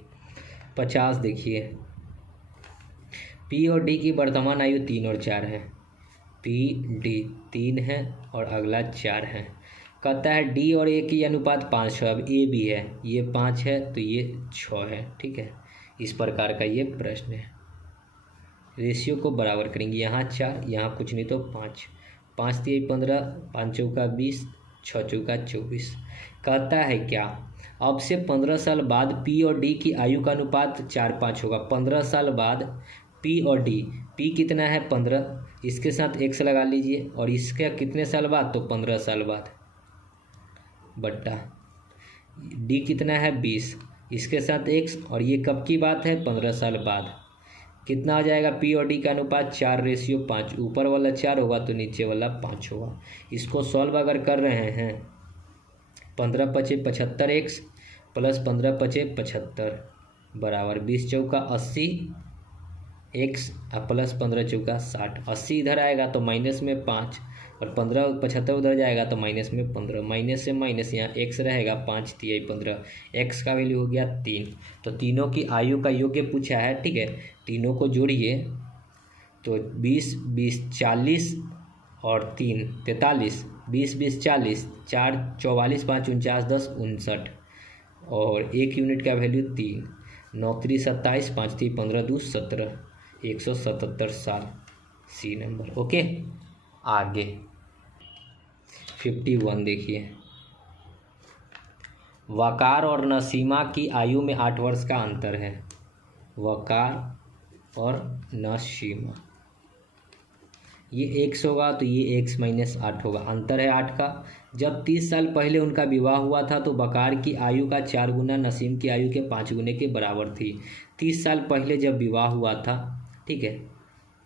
50 देखिए। पी और डी की वर्तमान आयु 3 और 4 है। पी डी 3 है और अगला 4 है। कहता है डी और ए की अनुपात 5 है। अब ए भी है, ये 5 है तो ये 6 है, ठीक है। इस प्रकार का ये प्रश्न है। रेशियो को बराबर करेंगे, यहाँ 4, यहाँ कुछ नहीं तो 5, 5 तिहाई 15, 5 चौका 20, 6 चौका 24। कहता है क्या, अब से 15 साल बाद पी और डी की आयु का अनुपात 4-5 होगा। 15 साल बाद पी और डी, पी कितना है 15, इसके साथ x लगा लीजिए, और इसके कितने साल बाद, तो 15 साल बाद, बट्टा डी कितना है 20, इसके साथ x, और ये कब की बात है 15 साल बाद। कितना हो जाएगा पी और डी का अनुपात 4:5, ऊपर वाला 4 होगा तो नीचे वाला 5 होगा। इसको सॉल्व अगर कर रहे हैं, 15 पचे 75x प्लस 15 पचे 75 बराबर 20 चौका 80 x प्लस 15 चौका 60। 80 इधर आएगा तो माइनस में 5, और 15 75 उधर जाएगा तो माइनस में 15, माइनस से माइनस, यहाँ x रहेगा 5 तिहाई 15, x का वैल्यू हो गया 3। तो तीनों की आयु का योग्य पूछा है, ठीक है। तीनों को जोड़िए तो 20 20 40 और 3 43, 20 20 40, 4 44 5 49 10 59, और 1 यूनिट का वैल्यू 3, 9 3 27, 5 3 15 2 17, 177 साल, सी नंबर। ओके, आगे 51 देखिए। वकार और नसीमा की आयु में 8 वर्ष का अंतर है। वकार और नसीमा, ये x होगा तो ये x माइनस 8 होगा, अंतर है 8 का। जब 30 साल पहले उनका विवाह हुआ था तो वकार की आयु का 4 गुना नसीम की आयु के 5 गुने के बराबर थी। 30 साल पहले जब विवाह हुआ था, ठीक है,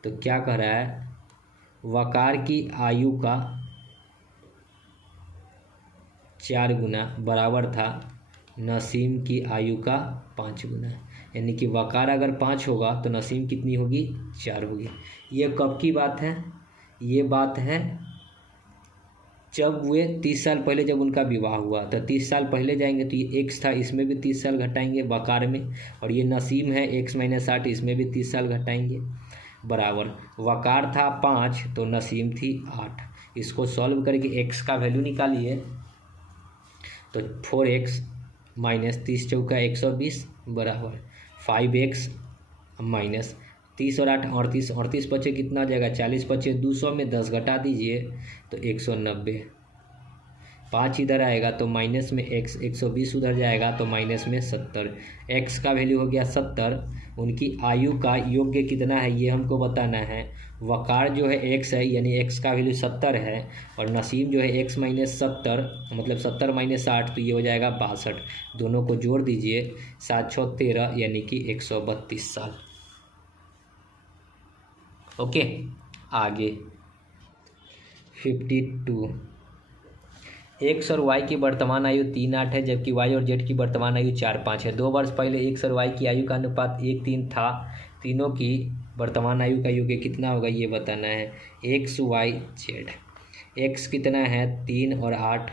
तो क्या कह रहा है, वकार की आयु का 4 गुना बराबर था नसीम की आयु का 5 गुना, यानी कि वकार अगर 5 होगा तो नसीम कितनी होगी 4 होगी। ये कब की बात है, ये बात है जब वे 30 साल पहले जब उनका विवाह हुआ। तो 30 साल पहले जाएंगे तो ये x था, इसमें भी 30 साल घटाएंगे वकार में, और ये नसीम है x माइनस 8, इसमें भी 30 साल घटाएंगे, बराबर वकार था 5 तो नसीम थी 8। इसको सॉल्व करके x का वैल्यू निकालिए तो 4x माइनस 30 चौका 120 बराबर 5x माइनस 30 और 8 38, 38 बचे कितना आ जाएगा 40 बचे 200 में 10 घटा दीजिए तो 190, 5 इधर आएगा तो माइनस में x, 120 उधर जाएगा तो माइनस में 70। x का वैल्यू हो गया 70। उनकी आयु का योग्य कितना है ये हमको बताना है। वकार जो है x है, यानी x का वैल्यू 70 है, और नसीम जो है x माइनस 70 मतलब 70 माइनस 60, तो ये हो जाएगा 62। दोनों को जोड़ दीजिए, 7 6 13 यानी कि 132 साल। ओके, आगे 52। एक्स और वाई की वर्तमान आयु 3 8 है, जबकि वाई और जेड की वर्तमान आयु 4 5 है। 2 वर्ष पहले एक्स और वाई की आयु का अनुपात 1 3 था। तीनों की वर्तमान आयु का योग कितना होगा ये बताना है। एक्स वाई जेड, एक्स कितना है 3 और 8,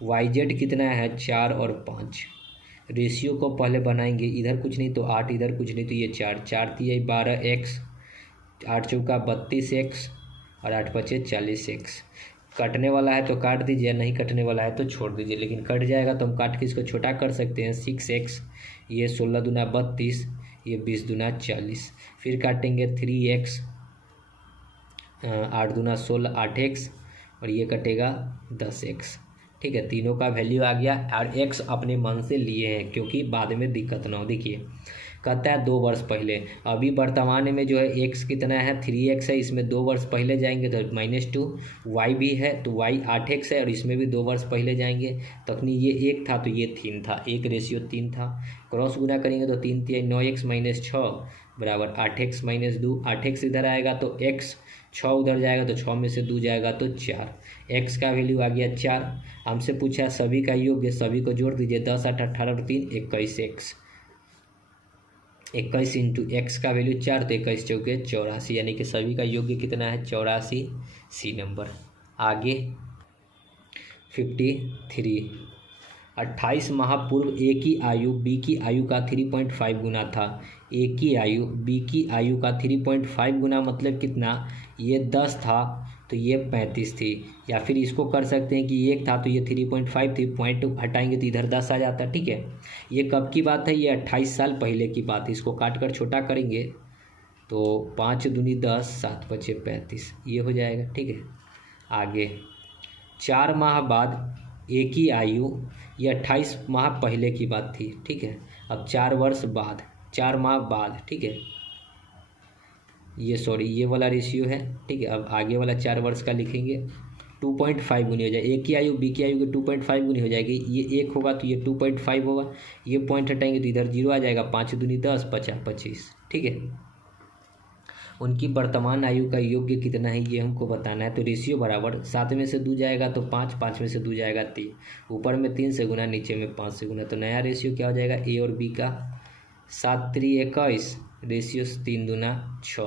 वाई जेड कितना है 4 और 5। रेशियो को पहले बनाएंगे, इधर कुछ नहीं तो 8, इधर कुछ नहीं तो ये 4, 4 3 12 एक्स, 8 चौका 32 एक्स और 8 5 40 एक्स। कटने वाला है तो काट दीजिए, नहीं कटने वाला है तो छोड़ दीजिए, लेकिन कट जाएगा तो हम काट के इसको छोटा कर सकते हैं। 6 एक्स, ये 16 दूना 32, ये 20 दूना 40। फिर काटेंगे 3 एक्स, 8 दूना 16 8 एक्स, और ये कटेगा 10 एक्स। ठीक है, तीनों का वैल्यू आ गया, और एक्स अपने मन से लिए हैं क्योंकि बाद में दिक्कत ना हो। देखिए कहता है 2 वर्ष पहले, अभी वर्तमान में जो है एक्स कितना है 3x है, इसमें 2 वर्ष पहले जाएंगे तो -2। वाई भी है तो वाई 8x है, और इसमें भी 2 वर्ष पहले जाएंगे तखनी ये 1 था तो ये 3 था, 1:3 था। क्रॉस गुना करेंगे तो 3 3 9x - 6 बराबर 8x - 2। 8x इधर आएगा तो x, 6 उधर जाएगा तो 6 में से 2 जाएगा तो 4। x का वैल्यू आ गया 4। हमसे पूछा सभी का योग, सभी को जोड़ दीजिए, 10 8 18 और 3 21x। 21 इंटू एक्स का वैल्यू 4 तो 21 चौके 84, यानी कि सभी का योग्य कितना है 84, सी नंबर। आगे 53। 28 माह पूर्व ए की आयु बी की आयु का 3.5 गुना था। ए की आयु बी की आयु का 3.5 गुना मतलब कितना, ये 10 था तो ये 35 थी, या फिर इसको कर सकते हैं कि 1 था तो ये 3.5 थी, पॉइंट हटाएंगे तो इधर 10 आ जाता। ठीक है, ये कब की बात है, ये 28 साल पहले की बात है। इसको काट कर छोटा करेंगे तो 5 दूनी 10, 7 5 35, ये हो जाएगा। ठीक है, आगे 4 माह बाद ए की आयु, ये 28 माह पहले की बात थी। ठीक है, अब 4 वर्ष बाद, 4 माह बाद, ठीक है, ये सॉरी ये वाला रेशियो है। ठीक है, अब आगे वाला 4 वर्ष का लिखेंगे, 2.5 गुनी हो जाए। ए की आयु बी की आयु की 2.5 गुनी हो जाएगी, ये 1 होगा तो ये 2.5 होगा, ये पॉइंट हटाएंगे तो इधर 0 आ जाएगा, 5 दूनी 10, 50 25। ठीक है, उनकी वर्तमान आयु का योग्य कितना है ये हमको बताना है। तो रेशियो बराबर 7 में से 2 जाएगा तो 5, 5 में से 2 जाएगा 3, ऊपर में 3 से गुना, नीचे में 5 से गुना, तो नया रेशियो क्या हो जाएगा ए और बी का, 7 3 21 रेशियो 3 दूना 6,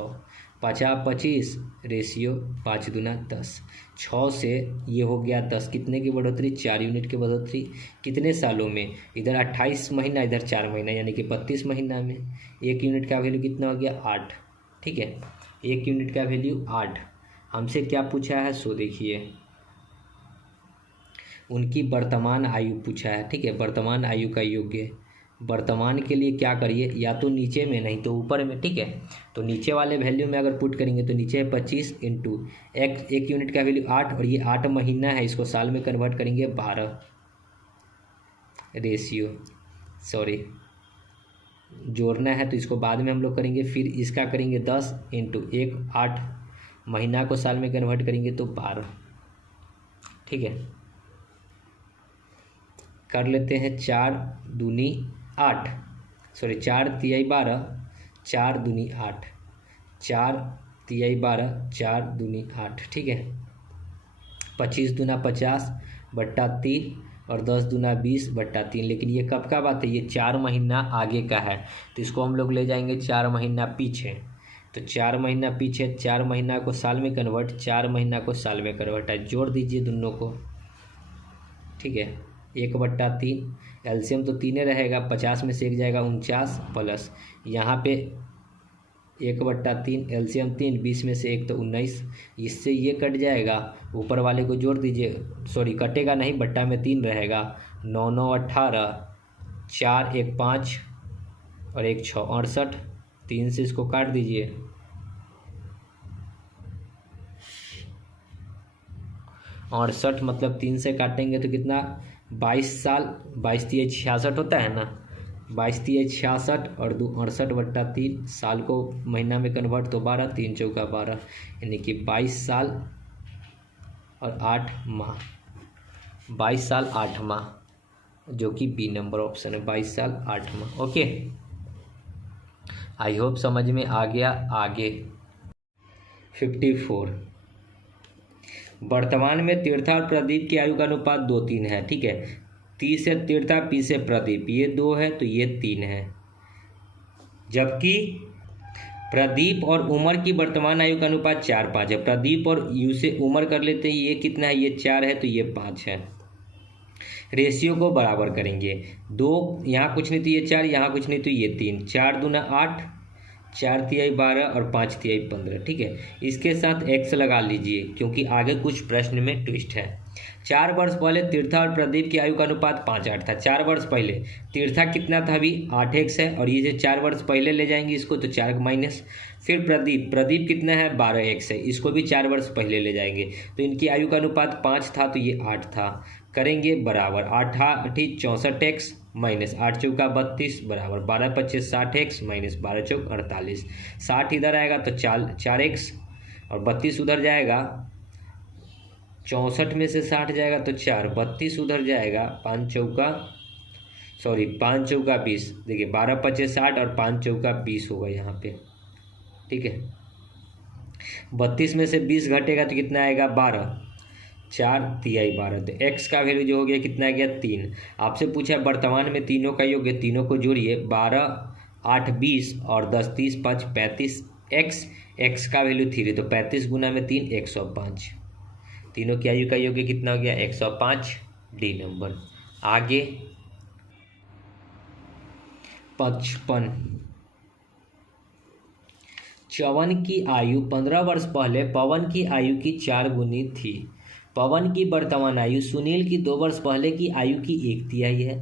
50 25 रेशियो 5 दूना 10। 6 से ये हो गया 10, कितने की बढ़ोतरी, 4 यूनिट की बढ़ोतरी। कितने सालों में, इधर 28 महीना, इधर 4 महीना, यानी कि 32 महीना में। 1 यूनिट का वैल्यू कितना हो गया 8। ठीक है, 1 यूनिट का वैल्यू 8। हमसे क्या पूछा है सो देखिए, उनकी वर्तमान आयु पूछा है। ठीक है, वर्तमान आयु का योग्य, वर्तमान के लिए क्या करिए, या तो नीचे में नहीं तो ऊपर में। ठीक है, तो नीचे वाले वैल्यू में अगर पुट करेंगे तो नीचे है 25 इंटू एक्स, 1 यूनिट का वैल्यू 8 और ये 8 महीना है, इसको साल में कन्वर्ट करेंगे 12 रेशियो, सॉरी जोड़ना है तो इसको बाद में हम लोग करेंगे। फिर इसका करेंगे 10 इंटू 1, 8 महीना को साल में कन्वर्ट करेंगे तो 12। ठीक है, कर लेते हैं 4 दूनी 8, सॉरी 4 तिहाई 12, 4 दूनी 8, 4 तिहाई 12, 4 दूनी 8। ठीक है, 25 दूना 50 बट्टा 3 और 10 दूना 20 बट्टा 3। लेकिन ये कब का बात है, ये 4 महीना आगे का है, तो इसको हम लोग ले जाएंगे 4 महीना पीछे। तो 4 महीना पीछे, 4 महीना को साल में कन्वर्ट, 4 महीना को साल में कन्वर्ट है, जोड़ दीजिए दोनों को। ठीक है, 1/3, एलसीएम तो 3 रहेगा, 50 में से 1 जाएगा 49 प्लस यहाँ पे 1/3, एलसीएम 3, 20 में से 1 तो 19, इससे ये कट जाएगा, ऊपर वाले को जोड़ दीजिए, सॉरी कटेगा नहीं, बट्टा में 3 रहेगा, 9 9 18, 4 1 5 और 1 6 68, 3 से इसको काट दीजिए 68 मतलब 3 से काटेंगे तो कितना 22 साल, 22 तिया 66 होता है ना, 22 तिया 66 और 2 68/3 साल को महीना में कन्वर्ट तो 12, 3 चौका 12 यानी कि 22 साल और 8 माह, 22 साल 8 माह, जो कि बी नंबर ऑप्शन है, 22 साल 8 माह। ओके, आई होप समझ में आ गया। आगे 54, वर्तमान में तीर्था और प्रदीप की आयु का अनुपात 2:3 है। ठीक है, 30 से तीर्था, पी से प्रदीप, ये 2 है तो ये 3 है। जबकि प्रदीप और उमर की वर्तमान आयु का अनुपात 4:5 है। प्रदीप और यू से उमर कर लेते हैं, ये कितना है, ये 4 है तो ये 5 है। रेशियो को बराबर करेंगे, 2 यहाँ कुछ नहीं तो ये 4, यहाँ कुछ नहीं तो ये 3, 4 दूना 8, 4 तिहाई 12 और 5 तिहाई 15। ठीक है, इसके साथ x लगा लीजिए क्योंकि आगे कुछ प्रश्न में ट्विस्ट है। 4 वर्ष पहले तीर्था और प्रदीप की आयु का अनुपात 5:8 था। 4 वर्ष पहले तीर्था कितना था, अभी 8x है, और ये जो 4 वर्ष पहले ले जाएंगे इसको तो 4 माइनस, फिर प्रदीप कितना है, 12x है, इसको भी 4 वर्ष पहले ले जाएंगे तो इनकी आयु का अनुपात 5 था तो ये 8 था। करेंगे बराबर 8 8 64x माइनस 8 चौका 32 बराबर 12 25 60x माइनस 12 चौक 48। 60 इधर आएगा तो 4x और 32 उधर जाएगा, 64 में से 60 जाएगा तो 4, 32 उधर जाएगा, 5 चौका 20। देखिए 12 25 60 और 5 चौका 20 होगा यहाँ पे। ठीक है, 32 में से 20 घटेगा तो कितना आएगा, 12, 4 तिहाई 12, तो x का वैल्यू जो हो गया कितना आ गया, 3। आपसे पूछा वर्तमान में तीनों का योग, तीनों को जोड़िए, 12 8 20 और 10 30 5 35, x का वैल्यू 3 तो 35 गुना में 3 105। तीनों की आयु का योग कितना हो गया, 105, डी नंबर। आगे 55, च्यवन की आयु 15 वर्ष पहले पवन की आयु की 4 गुनी थी। पवन की वर्तमान आयु सुनील की 2 वर्ष पहले की आयु की 1/3 है,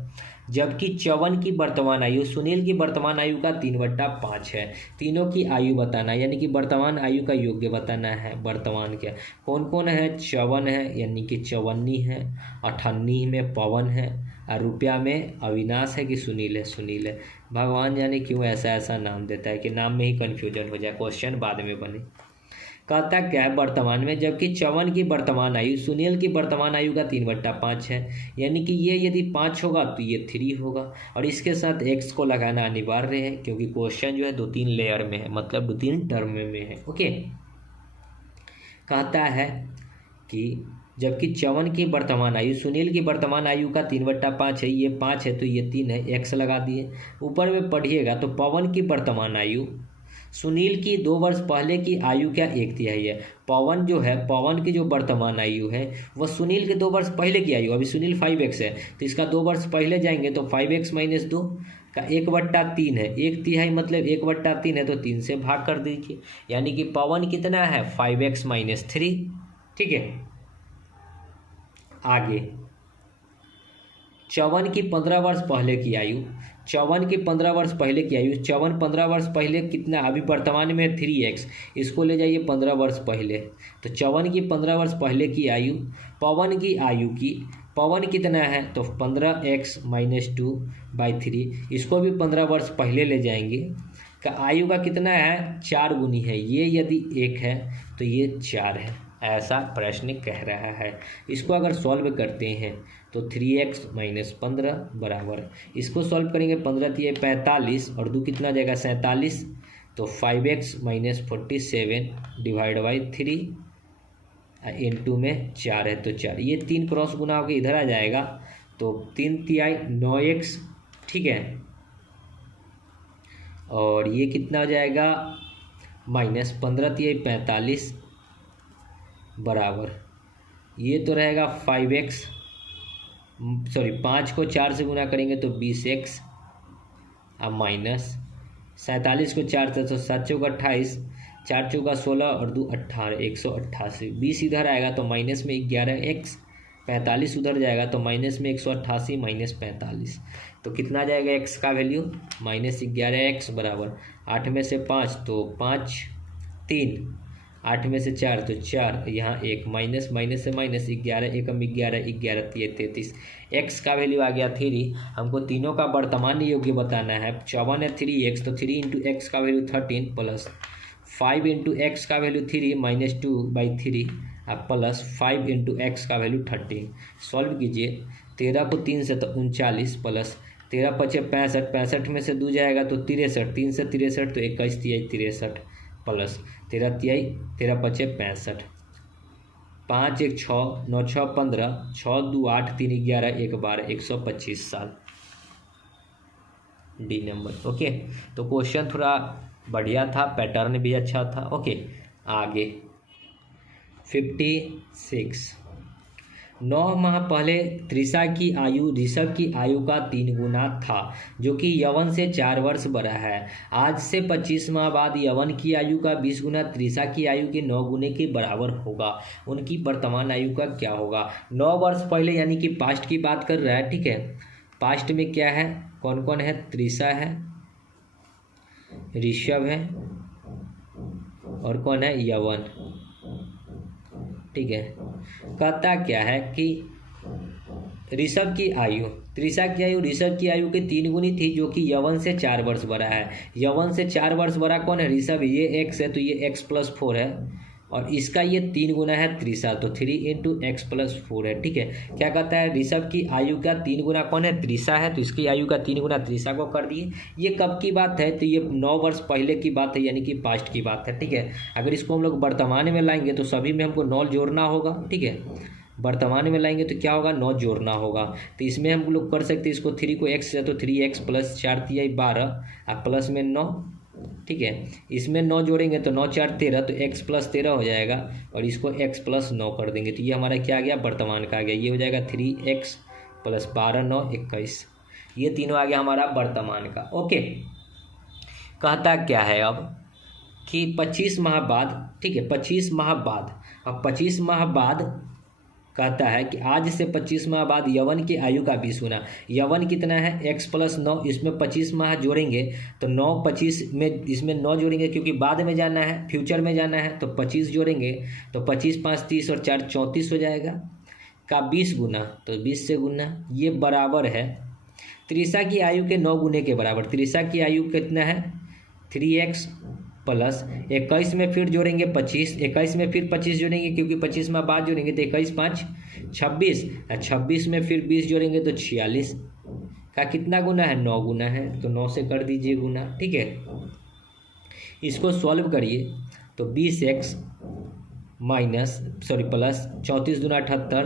जबकि च्यवन की वर्तमान आयु सुनील की वर्तमान आयु का 3/5 है। तीनों की आयु बताना यानी कि वर्तमान आयु का योग्य बताना है। वर्तमान क्या कौन कौन है, च्यवन है यानी कि चवन्नी है, 98 में पवन है, और रुपया में अविनाश है कि सुनील है, सुनील है। भगवान जाने क्यों ऐसा नाम देता है कि नाम में ही कन्फ्यूजन हो जाए, क्वेश्चन बाद में बने। कहता क्या है, वर्तमान में, जबकि च्यवन की वर्तमान आयु सुनील की वर्तमान आयु का 3/5 है, यानी कि ये यदि 5 होगा तो ये 3 होगा, और इसके साथ x को लगाना अनिवार्य है क्योंकि क्वेश्चन जो है 2-3 लेयर में है, मतलब 2-3 टर्म में है। ओके, कहता है कि जबकि च्यवन की वर्तमान आयु सुनील की वर्तमान आयु का 3/5 है, ये 5 है तो ये 3 है, x लगा दिए। ऊपर में पढ़िएगा तो पवन की वर्तमान आयु सुनील की 2 वर्ष पहले की आयु क्या 1/3 है। पवन जो है, पवन की जो वर्तमान आयु है वह सुनील के 2 वर्ष पहले की आयु, अभी सुनील 5x है तो इसका 2 वर्ष पहले जाएंगे तो 5x - 2 का 1/3 है, 1/3 मतलब 1/3 है तो 3 से भाग कर दीजिए, यानी कि पवन कितना है 5x - 3। ठीक है, आगे च्यवन की 15 वर्ष पहले की आयु, च्यवन की 15 वर्ष पहले की आयु, च्यवन 15 वर्ष पहले कितना, अभी वर्तमान में 3x, इसको ले जाइए 15 वर्ष पहले, तो च्यवन की 15 वर्ष पहले की आयु, पवन की आयु की, पवन कितना है तो 15x - 2/3, इसको भी 15 वर्ष पहले ले जाएंगे, का आयु का कितना है 4 गुनी है, ये यदि 1 है तो ये 4 है, ऐसा प्रश्न कह रहा है। इसको अगर सॉल्व करते हैं तो 3x - 15 बराबर, इसको सॉल्व करेंगे 15 × 45 और 2 कितना जाएगा 47, तो 5x - 47 / 3 × में 4 है तो 4, ये 3 क्रॉस गुना होकर इधर आ जाएगा तो 3 तिहाई 9x। ठीक है, और ये कितना हो जाएगा -15 तिहाई 45 बराबर, ये तो रहेगा 5x, 5 को 4 से गुना करेंगे तो 20x, अब माइनस 47 को 4 से तो 7 चौका 28, 4 चौका 16 और 2 18, 188, 20 इधर आएगा तो माइनस में 11x, 45 उधर जाएगा तो माइनस में 188 - 45, तो कितना जाएगा x का वैल्यू -11x बराबर 8 में से 5 तो 5 3 8 में से 4 तो 4, यहाँ 1, माइनस माइनस से माइनस, 11 एकम 11, 11 33, एक्स का वैल्यू आ गया 3। हमको तीनों का वर्तमान योग्य बताना है। 54 है 3x, तो 3 इंटू एक्स का वैल्यू 13 प्लस 5 इंटू एक्स का value 3 minus 2/3 plus 5 into x का वैल्यू 13। सॉल्व कीजिए। 13 को 3 से तो 39 प्लस 13 पचे 65, 65 में से 2 जाएगा तो 63, 3 से 63 तो 21 तिहाई 63 प्लस 13 तिहाई 13 पचे 65, 5 1 6, 9 6 15, 6 2 8, 3 11, 1 12, 125 साल। D number. ओके, तो क्वेश्चन थोड़ा बढ़िया था, पैटर्न भी अच्छा था। ओके, आगे 56। 9 माह पहले त्रिषा की आयु ऋषभ की आयु का 3 गुना था, जो कि यवन से 4 वर्ष बड़ा है। आज से 25 माह बाद यवन की आयु का 20 गुना त्रिषा की आयु के 9 गुने के बराबर होगा। उनकी वर्तमान आयु का क्या होगा? 9 वर्ष पहले यानी कि पास्ट की बात कर रहा है। ठीक है, पास्ट में क्या है, कौन कौन है? त्रिषा है, ऋषभ है और कौन है? यवन। ठीक है, कहता क्या है कि ऋषभ की आयु त्रिषा की आयु ऋषभ की आयु के 3 गुनी थी, जो कि यवन से 4 वर्ष बड़ा है। यवन से 4 वर्ष बड़ा कौन है? ऋषभ। ये x है तो ये x प्लस 4 है, और इसका ये 3 गुना है त्रिषा, तो 3 इंटू एक्स प्लस 4 है। ठीक है, क्या कहता है? ऋषभ की आयु का 3 गुना कौन है? त्रिषा है, तो इसकी आयु का 3 गुना त्रिषा को कर दिए। ये कब की बात है? तो ये 9 वर्ष पहले की बात है, यानी कि पास्ट की बात है। ठीक है, अगर इसको हम लोग वर्तमान में लाएंगे तो सभी में हमको 9 जोड़ना होगा। ठीक है, वर्तमान में लाएंगे तो क्या होगा? 9 जोड़ना होगा। तो इसमें हम लोग कर सकते हैं इसको, 3 को x है तो 3x प्लस 4 तिहाई 12 और प्लस में 9। ठीक है, इसमें 9 जोड़ेंगे तो 9 4 13, तो x प्लस 13 हो जाएगा, और इसको x प्लस 9 कर देंगे तो ये हमारा क्या आ गया? वर्तमान का आ गया। ये हो जाएगा 3x प्लस 12 9 21। ये तीनों आ गया हमारा वर्तमान का। ओके, कहता क्या है अब कि 25 माह बाद। ठीक है, 25 माह बाद। अब 25 माह बाद कहता है कि आज से 25 माह बाद यवन की आयु का 20 गुना। यवन कितना है? x प्लस 9, इसमें 25 माह जोड़ेंगे तो 9 25 में इसमें 9 जोड़ेंगे, क्योंकि बाद में जाना है, फ्यूचर में जाना है, तो 25 जोड़ेंगे तो 25 5 30 और 4 34 हो जाएगा का 20 गुना, तो 20 से गुना। ये बराबर है त्रिषा की आयु के 9 गुने के बराबर। त्रिषा की आयु कितना है? 3x प्लस 21 में फिर जोड़ेंगे 25, 21 में फिर 25 जोड़ेंगे, क्योंकि 25 में बाद जोड़ेंगे तो 21 5 26, 26 में फिर 20 जोड़ेंगे तो 46 का कितना गुना है? 9 गुना है, तो 9 से कर दीजिए गुना। ठीक है, इसको सॉल्व करिए तो 20x प्लस 34 दूना 78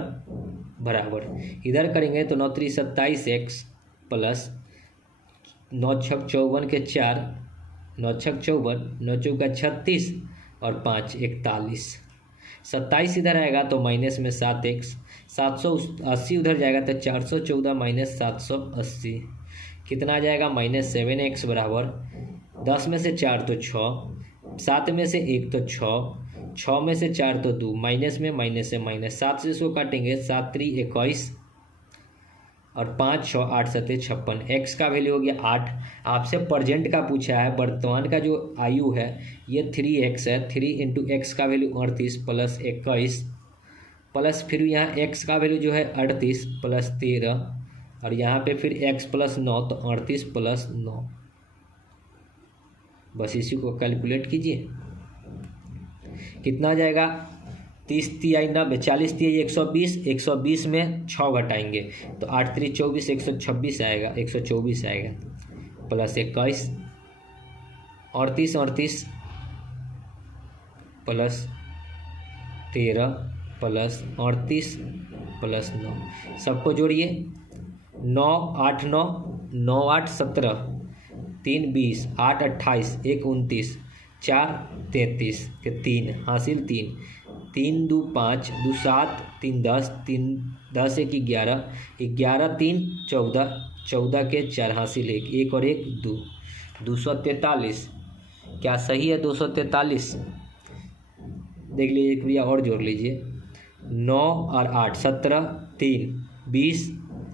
बराबर, इधर करेंगे तो 9 3 27x प्लस 9 6 54 के 4, 9 6 54, 9 चौका 36 और 5 41, 27 इधर आएगा तो माइनस में 7x, 780 उधर जाएगा तो 414 माइनस 780 कितना आ जाएगा? माइनस 7x बराबर 10 में से 4 तो 6, 7 में से 1 तो 6, 6 में से 4 तो 2, माइनस में माइनस से माइनस, 7 से इसको काटेंगे 7 3 21 और 5 6 8 7 56। x का वैल्यू हो गया 8। आपसे प्रेजेंट का पूछा है, वर्तमान का जो आयु है ये 3x है। 3 इंटू एक्स का वैल्यू 38 प्लस 21 प्लस फिर यहाँ x का वैल्यू जो है 38 प्लस 13, और यहाँ पे फिर x प्लस 9, तो 38 प्लस 9। बस इसी को कैलकुलेट कीजिए, कितना आ जाएगा? 30 तिहाई 90, 40 तिहाई 120, 120 में 6 घटाएंगे तो 8 3 24, 126 आएगा, 124 आएगा प्लस 21, 38 38 प्लस 13 प्लस 38 प्लस 9, सबको जोड़िए। 9 8 9, 9 8 17, 3 20, 8 28, 1 29, 4 33 के 3 हासिल 3, 3 2 5 2 7, 3 10, 3 10 1 11, 11 3 14, 14 के 4 हासिल 1, 1 और 1 2, 243। क्या सही है? 243 देख लीजिए भैया, और जोड़ लीजिए। 9 और 8 17, 3 20,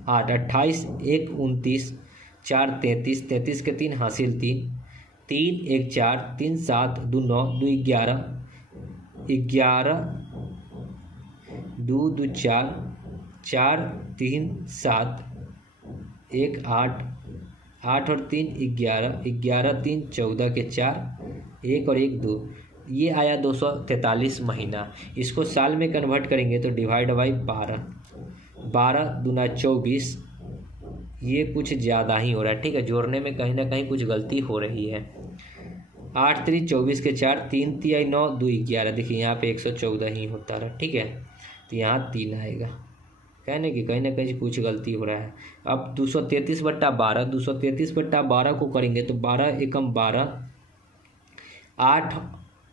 8 28, 1 29, 4 33, 33 के 3 हासिल 3, 3 1 4, 3 7 2 9 2 11, 11, 2 2 4, 4 3 7, 1 8, 8 और 3 11, 11 3 14 के 4, 1 और 1 2, ये आया 243 महीना। इसको साल में कन्वर्ट करेंगे तो डिवाइड बाई 12, 12 दूना 24, ये कुछ ज़्यादा ही हो रहा है, ठीक है। जोड़ने में कहीं ना कहीं कुछ गलती हो रही है। 8 3 24 के 4, 3 3 9 2 11, देखिए यहाँ पे 114 ही होता रहा, ठीक है। तो यहाँ 3 आएगा, कहने कि कहीं ना कहीं कुछ गलती हो रहा है। अब 233/12, 233/12 को करेंगे तो 12 एकम 12, 8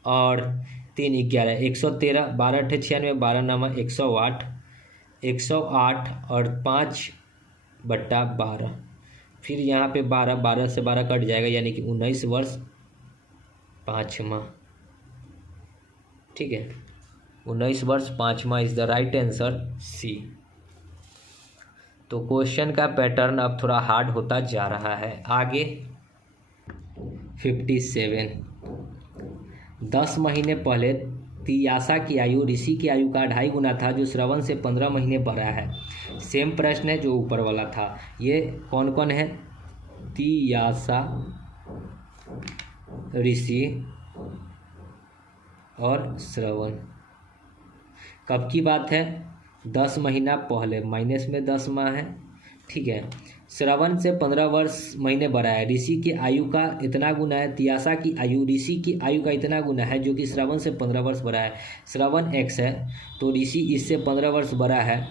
और 3 11, 113, 12 8 96, 12 नामा 108, 108 और 5/12, फिर यहाँ पे 12, 12 से 12 कट जाएगा, यानी कि 19 वर्ष 5 माह, ठीक है। 19 वर्ष 5 माह is the right answer C. तो क्वेश्चन का पैटर्न अब थोड़ा हार्ड होता जा रहा है। आगे 57, 10 महीने पहले तियासा की आयु ऋषि की आयु का 2.5 गुना था, जो श्रवण से 15 महीने बड़ा है। सेम प्रश्न है जो ऊपर वाला था। ये कौन कौन है? तियासा, ऋषि और श्रवण। कब की बात है? 10 महीना पहले, माइनस में 10 माह है, ठीक है। श्रवण से 15 महीने बड़ा है। ऋषि की आयु का इतना गुना है, तियासा की आयु ऋषि की आयु का इतना गुना है, जो कि श्रवण से 15 वर्ष बड़ा है। श्रवण x है तो ऋषि इससे 15 वर्ष बड़ा है,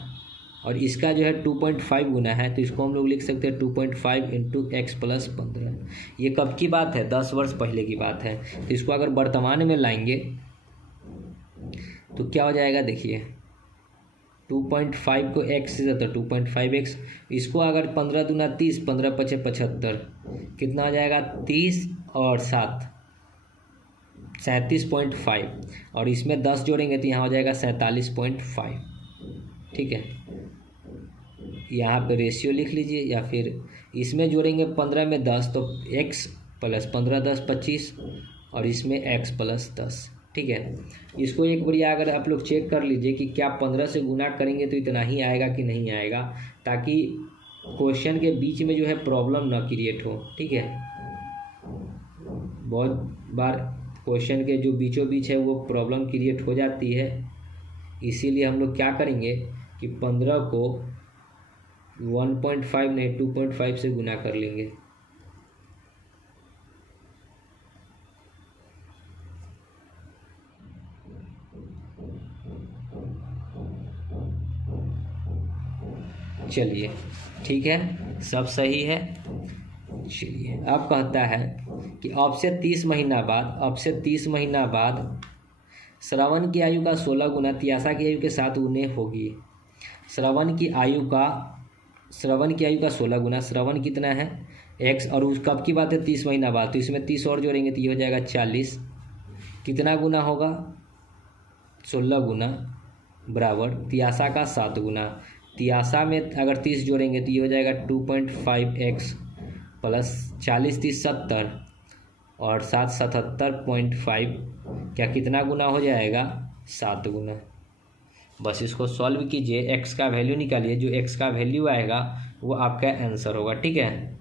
और इसका जो है 2.5 गुना है, तो इसको हम लोग लिख सकते हैं 2.5 इंटू x प्लस 15। ये कब की बात है? 10 वर्ष पहले की बात है। तो इसको अगर वर्तमान में लाएंगे तो क्या हो जाएगा? देखिए 2.5 को x से जाता है 2.5x, इसको अगर 15 दूना 30, 15 पचे 75, कितना हो जाएगा? 30 और 7 37.5, और इसमें 10 जोड़ेंगे तो यहाँ हो जाएगा 47.5, ठीक है। यहाँ पे रेशियो लिख लीजिए, या फिर इसमें जोड़ेंगे 15 में 10 तो x प्लस 15 10 25, और इसमें x प्लस 10, ठीक है। इसको एक बार अगर आप लोग चेक कर लीजिए कि क्या 15 से गुना करेंगे तो इतना ही आएगा कि नहीं आएगा, ताकि क्वेश्चन के बीच में जो है प्रॉब्लम ना क्रिएट हो, ठीक है। बहुत बार क्वेश्चन के जो बीचों बीच है वो प्रॉब्लम क्रिएट हो जाती है, इसीलिए हम लोग क्या करेंगे कि 15 को 1.5 नहीं 2.5 से गुना कर लेंगे। चलिए ठीक है, सब सही है। चलिए अब कहता है कि अब से 30 महीना बाद श्रवण की आयु का 16 गुना तियासा की आयु के 7 गुने होगी। श्रवण की आयु का 16 गुना, श्रवण कितना है? x, और उस कब की बात है? 30 महीना बाद, तो इसमें 30 और जोड़ेंगे तो ये हो जाएगा 40। कितना गुना होगा? 16 गुना बराबर तियासा का 7 गुना। तियासा में अगर 30 जोड़ेंगे तो ये हो जाएगा 2.5x प्लस 40 30 70, और 7 77.5, क्या कितना गुना हो जाएगा? 7 गुना। बस इसको सॉल्व कीजिए, x का वैल्यू निकालिए, जो x का वैल्यू आएगा वो आपका आंसर होगा, ठीक है।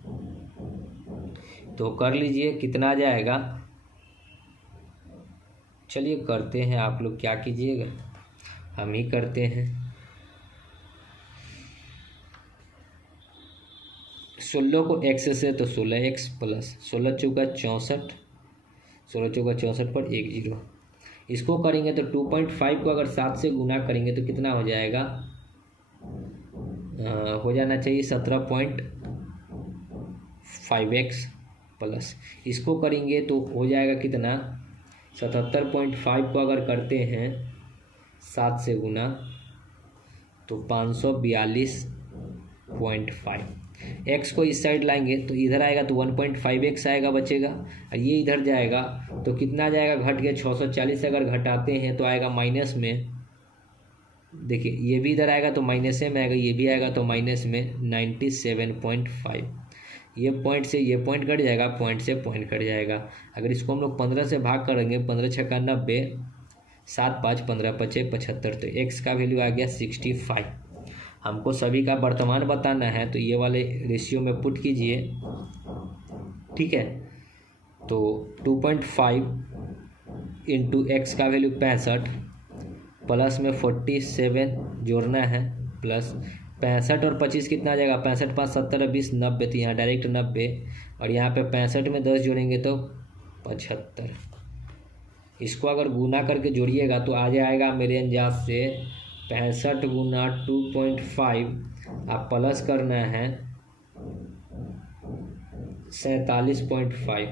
तो कर लीजिए, कितना आ जाएगा? चलिए करते हैं, आप लोग क्या कीजिएगा, हम ही करते हैं। 16 को x से तो 16x प्लस 16 चौका 64, 16 चौका 64 पर 1 0। इसको करेंगे तो 2.5 को अगर 7 से गुना करेंगे तो कितना हो जाएगा? हो जाना चाहिए 17.5x प्लस, इसको करेंगे तो हो जाएगा कितना? 77.5 को अगर करते हैं 7 से गुना तो 542.5। x को इस साइड लाएंगे तो इधर आएगा तो 1.5x आएगा, बचेगा, और ये इधर जाएगा तो कितना जाएगा? घट गया 640 से अगर घटाते हैं तो आएगा माइनस में। देखिए ये भी इधर आएगा तो माइनस में आएगा, ये भी आएगा तो माइनस में 97.5। ये पॉइंट से ये पॉइंट कट जाएगा, पॉइंट से पॉइंट कट जाएगा। अगर इसको हम लोग 15 से भाग करेंगे, 15 छक्का 90, 7 5 15 5 75, तो x का वैल्यू आ गया 65। हमको सभी का वर्तमान बताना है, तो ये वाले रेशियो में पुट कीजिए, ठीक है। तो 2.5 इंटू एक्स का वैल्यू 65 प्लस में 47 जोड़ना है, प्लस 65 और 25 कितना आ जाएगा, 65 5 70 20 90, तो यहाँ डायरेक्ट 90, और यहाँ पे 65 में 10 जोड़ेंगे तो 75। इसको अगर गुना करके जोड़िएगा तो आ जाएगा मेरे अंदाज से 65 गुना 2.5, आप प्लस करना है 47.5,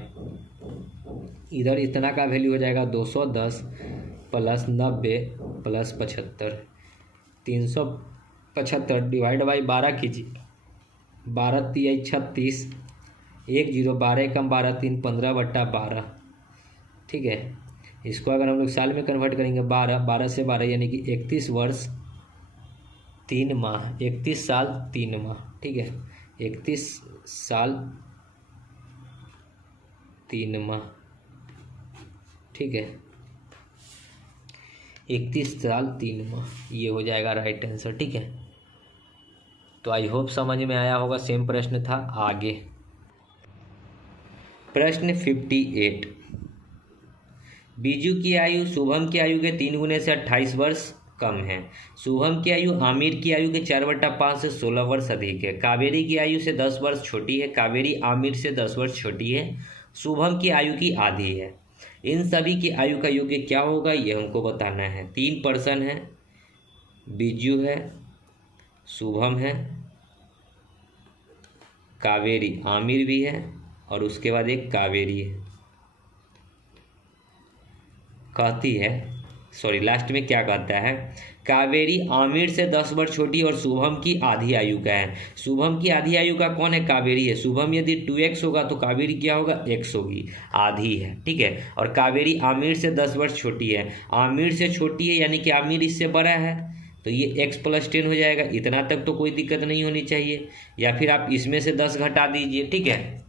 इधर इतना का वैल्यू हो जाएगा 210 प्लस 90 प्लस 75, 375 डिवाइड बाई 12 कीजिए, 12 तिया 36, 1 0 12 कम 12 3 15/12, ठीक है। इसको अगर हम लोग साल में कन्वर्ट करेंगे 12 से 12 यानी कि 31 वर्ष 3 माह, 31 साल 3 माह, ठीक है। 31 साल 3 माह, ठीक है। 31 साल 3 माह, ये हो जाएगा राइट आंसर, ठीक है। तो आई होप समझ में आया होगा। सेम प्रश्न था आगे। प्रश्न 58, बीजू की आयु शुभम की आयु के 3 गुने से 28 वर्ष कम है। शुभम की आयु आमिर की आयु के 4/5 से 16 वर्ष अधिक है। कावेरी की आयु से 10 वर्ष छोटी है। कावेरी आमिर से 10 वर्ष छोटी है। शुभम की आयु की आधी है। इन सभी की आयु का योग क्या होगा, ये हमको बताना है। 3 पर्सन है, बीजू है, शुभम है, कावेरी आमिर भी है, और उसके बाद एक कावेरी है। कहती है, सॉरी लास्ट में क्या कहता है, कावेरी आमिर से 10 वर्ष छोटी और शुभम की आधी आयु का है। शुभम की आधी आयु का कौन है, कावेरी है। शुभम यदि 2x होगा तो कावेरी क्या होगा, x होगी, आधी है, ठीक है। और कावेरी आमिर से 10 वर्ष छोटी है। आमिर से छोटी है यानी कि आमिर इससे बड़ा है, तो ये x + 10 हो जाएगा। इतना तक तो कोई दिक्कत नहीं होनी चाहिए। या फिर आप इसमें से 10 घटा दीजिए, ठीक है।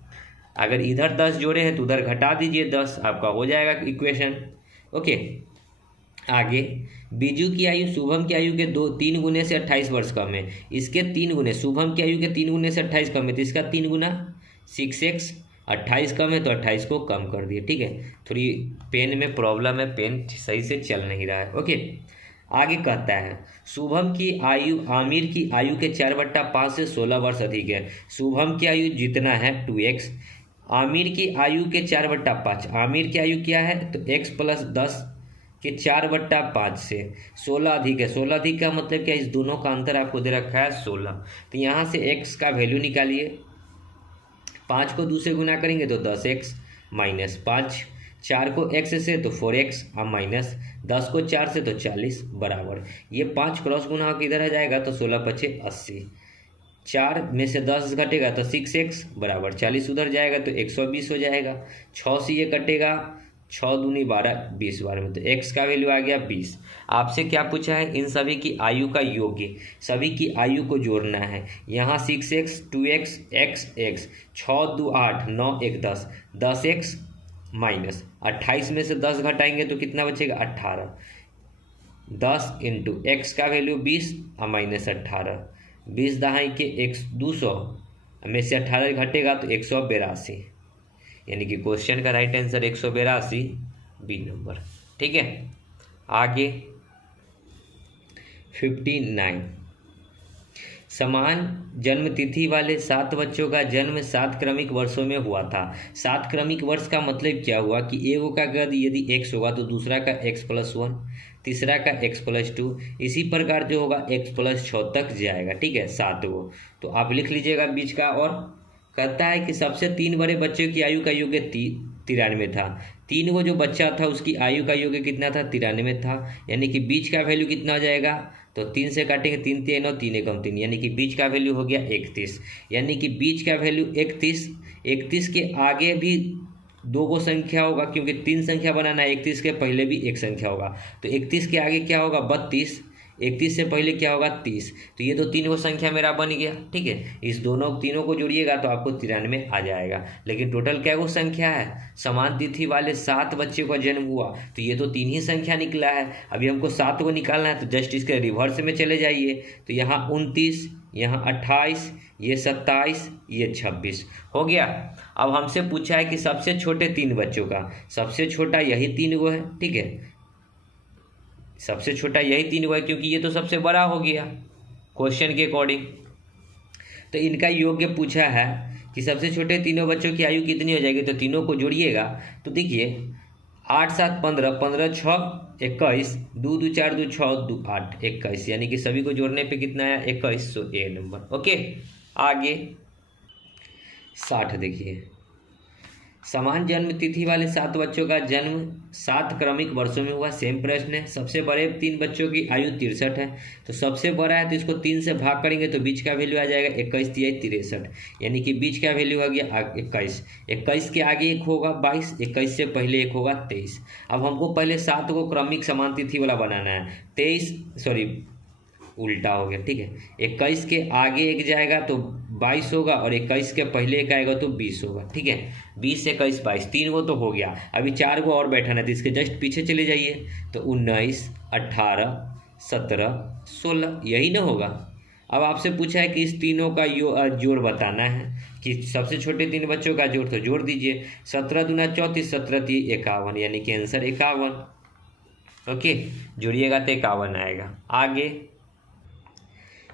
अगर इधर 10 जोड़े हैं तो उधर घटा दीजिए 10, आपका हो जाएगा इक्वेशन, ओके। आगे, बीजू की आयु शुभम की आयु के 3 गुने से 28 वर्ष कम है। इसके 3 गुने, शुभम की आयु के 3 गुने से 28 कम है, तो इसका 3 गुना 6x, 28 कम है तो 28 को कम कर दिए, ठीक है। थोड़ी पेन में प्रॉब्लम है, पेन सही से चल नहीं रहा है, ओके। आगे कहता है, शुभम की आयु आमिर की आयु के 4/5 से 16 वर्ष अधिक है। शुभम की आयु जितना है 2x, आमिर की आयु के 4/5, आमिर की आयु क्या है तो x + 10 के 4/5 से 16 अधिक है। 16 अधिक का मतलब क्या, इस दोनों का अंतर आपको दे रखा है 16। तो यहाँ से x का वैल्यू निकालिए। 5 को 2 से गुना करेंगे तो 10x माइनस 5, 4 को x से तो 4x और माइनस 10 को 4 से तो 40 बराबर। ये 5 क्रॉस गुना किधर आ जाएगा तो 16 × 5 = 80। 4 में से 10 घटेगा तो 6x बराबर 40 उधर जाएगा तो 120 हो जाएगा। 6 से ये कटेगा, 6 दूनी 12, 20 बार में, तो x का वैल्यू आ गया 20। आपसे क्या पूछा है, इन सभी की आयु का योग, सभी की आयु को जोड़ना है। यहाँ 6x 2x x x, 6 2 8 9 1 10, 10x minus 28 में से 10 घटाएंगे तो कितना बचेगा 18। 10 इंटू एक्स का वैल्यू 20 और माइनस 18, 20 दहाई के 200 में से 18 घटेगा तो 182, यानी कि क्वेश्चन का राइट आंसर 182 बी नंबर, ठीक है। आगे 59, समान जन्म तिथि वाले 7 बच्चों का जन्म 7 क्रमिक वर्षों में हुआ था। 7 क्रमिक वर्ष का मतलब क्या हुआ कि एगो का कद यदि x होगा तो दूसरा का x + 1, तीसरा का x + 2, इसी प्रकार जो होगा x + 6 तक जाएगा, ठीक है। 7 गो तो आप लिख लीजिएगा बीच का। और कहता है कि सबसे 3 बड़े बच्चों की आयु का योग 93 था। 3 गो जो बच्चा था उसकी आयु का योग कितना था 93 था, यानी कि बीच का वैल्यू कितना हो जाएगा तो 3 से काटेंगे 3 3 9 3 1 3, यानी कि बीच का वैल्यू हो गया 31, यानी कि बीच का वैल्यू 31। 31 के आगे भी 2 गो संख्या होगा क्योंकि 3 संख्या बनाना है, 31 के पहले भी एक संख्या होगा, तो 31 के आगे क्या होगा 32, 31 से पहले क्या होगा 30, तो ये तो तीन वो संख्या मेरा बन गया। ठीक है, इस तीनों को जोड़िएगा तो आपको 93 आ जाएगा। लेकिन टोटल क्या वो संख्या है, समान तिथि वाले 7 बच्चे का जन्म हुआ, तो ये तो 3 ही संख्या निकला है। अभी हमको 7 को निकालना है, तो जस्ट इसके रिवर्स में चले जाइए। तो यहाँ 29, यहाँ 28, ये 27, ये 26 हो गया। अब हमसे पूछा है कि सबसे छोटे 3 बच्चों का, सबसे छोटा यही 3 गो है। ठीक है, सबसे छोटा यही 3 गो है, क्योंकि ये तो सबसे बड़ा हो गया क्वेश्चन के अकॉर्डिंग। तो इनका योग्य पूछा है कि सबसे छोटे तीनों बच्चों की आयु कितनी हो जाएगी, तो तीनों को जोड़िएगा तो देखिए 8 7 15, 15 6 21, 2 2 4 2 6 2 8 21, यानी कि सभी को जोड़ने पे कितना आया 21, सो ए नंबर। ओके, आगे 60 देखिए, समान जन्म तिथि वाले 7 बच्चों का जन्म 7 क्रमिक वर्षों में हुआ। सेम प्रश्न है। सबसे बड़े 3 बच्चों की आयु 63 है, तो सबसे बड़ा है तो इसको 3 से भाग करेंगे तो बीच का वैल्यू आ जाएगा 21 तिया 63, यानी कि बीच का वैल्यू आ गया 21। 21 के आगे 1 होगा 22, 21 से पहले 1 होगा 23। अब हमको पहले 7 को क्रमिक समान तिथि वाला बनाना है। 23 सॉरी उल्टा हो गया। ठीक है, 21 के आगे 1 जाएगा तो 22 होगा, और 21 के पहले 1 आएगा तो 20 होगा। ठीक है, 20 21 22, 3 गो तो हो गया। अभी 4 गो और बैठा है, तो इसके जस्ट पीछे चले जाइए तो 19 18 17 16, यही ना होगा। अब आपसे पूछा है कि इस तीनों का जोड़ बताना है, कि सबसे छोटे 3 बच्चों का जोड़, तो जोड़ दीजिए। 17 दूना 34, 17 3 51, यानी कि आंसर 51। ओके, जोड़िएगा तो 51 आएगा। आगे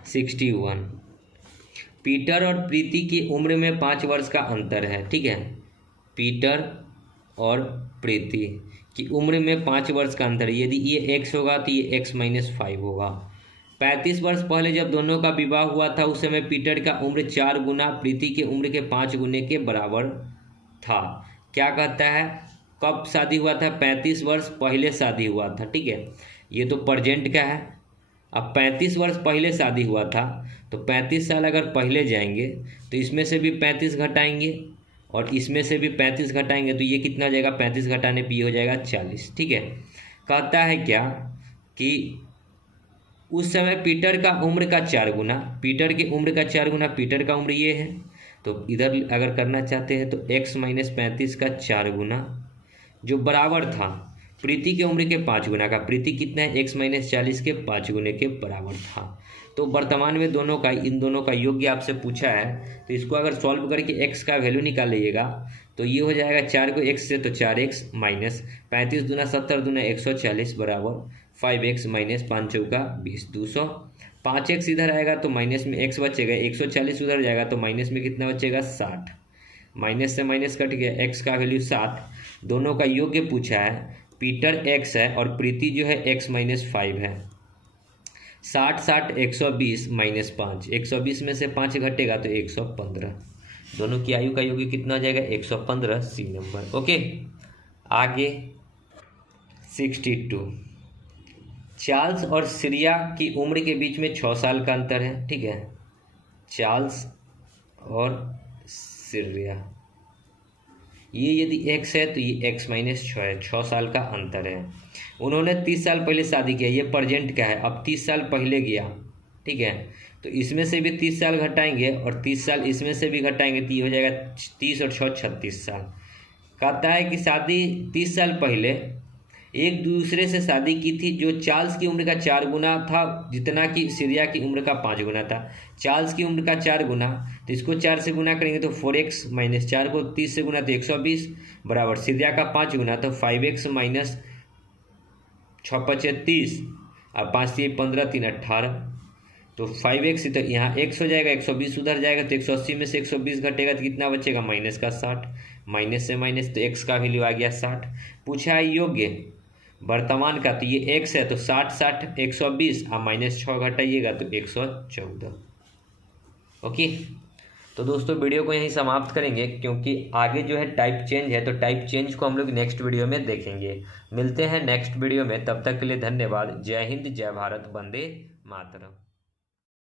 61, पीटर और प्रीति की उम्र में 5 वर्ष का अंतर है। ठीक है, पीटर और प्रीति की उम्र में 5 वर्ष का अंतर है। यदि ये x होगा तो ये x - 5 होगा। 35 वर्ष पहले जब दोनों का विवाह हुआ था, उस समय पीटर का उम्र 4 गुना प्रीति के उम्र के 5 गुने के बराबर था। क्या कहता है, कब शादी हुआ था, 35 वर्ष पहले शादी हुआ था। ठीक है, ये तो प्रेजेंट का है। अब 35 वर्ष पहले शादी हुआ था, तो 35 साल अगर पहले जाएंगे तो इसमें से भी 35 घटाएंगे और इसमें से भी 35 घटाएंगे, तो ये कितना हो जाएगा, 35 घटाने पे ये हो जाएगा 40। ठीक है, कहता है क्या कि उस समय पीटर का उम्र का 4 गुना, पीटर की उम्र का 4 गुना पीटर का उम्र ये है, तो इधर अगर करना चाहते हैं तो x - 35 का 4 गुना जो बराबर था प्रीति के उम्र के 5 गुना का। प्रीति कितना है, x - 40 के 5 गुने के बराबर था। तो वर्तमान में दोनों का, इन दोनों का योग्य आपसे पूछा है, तो इसको अगर सॉल्व करके x का वैल्यू निकालिएगा तो ये हो जाएगा 4 को x से तो 4x माइनस 35 दूना 70 दूना 140 बराबर 5x - 5 चौका 20, 200। 5x इधर आएगा तो माइनस में x बचेगा, 140 उधर जाएगा तो माइनस में कितना बचेगा 60, माइनस से माइनस कट गया, x का वैल्यू 7। दोनों का योग्य पूछा है, पीटर x है और प्रीति जो है x - 5 है। 60 60 120 - 5, 120 में से 5 घटेगा तो 115। दोनों की आयु का योग्य कितना हो जाएगा 115, सी नंबर। ओके, आगे 62, चार्ल्स और सीरिया की उम्र के बीच में 6 साल का अंतर है। ठीक है, चार्ल्स और सीरिया, ये यदि x है तो ये x - 6 है, 6 साल का अंतर है। उन्होंने 30 साल पहले शादी किया, ये प्रेजेंट का है। अब 30 साल पहले गया, ठीक है, तो इसमें से भी 30 साल घटाएंगे और 30 साल इसमें से भी घटाएंगे तो ये हो जाएगा 30 और 6 36 साल। कहता है कि शादी 30 साल पहले एक दूसरे से शादी की थी जो चार्ल्स की उम्र का 4 गुना था, जितना कि सीरिया की उम्र का 5 गुना था। चार्ल्स की उम्र का 4 गुना, तो इसको 4 से गुना करेंगे तो 4x - 4 को 30 से गुना तो 120 बराबर सीरिया का 5 गुना तो 5x - 6 5 30 और 5 3 15 3 18, तो 5x तो यहाँ x हो जाएगा, 120 उधर जाएगा तो 180 में से 120 घटेगा तो कितना बचेगा माइनस का 60, माइनस से माइनस तो x का वैल्यू आ गया 60। पूछा है योग्य वर्तमान का, तो ये x है तो 60 60 120 और -6 घटाइएगा तो 114। ओके, तो दोस्तों वीडियो को यहीं समाप्त करेंगे, क्योंकि आगे जो है टाइप चेंज है, तो टाइप चेंज को हम लोग नेक्स्ट वीडियो में देखेंगे। मिलते हैं नेक्स्ट वीडियो में, तब तक के लिए धन्यवाद। जय हिंद, जय भारत, वंदे मातरम।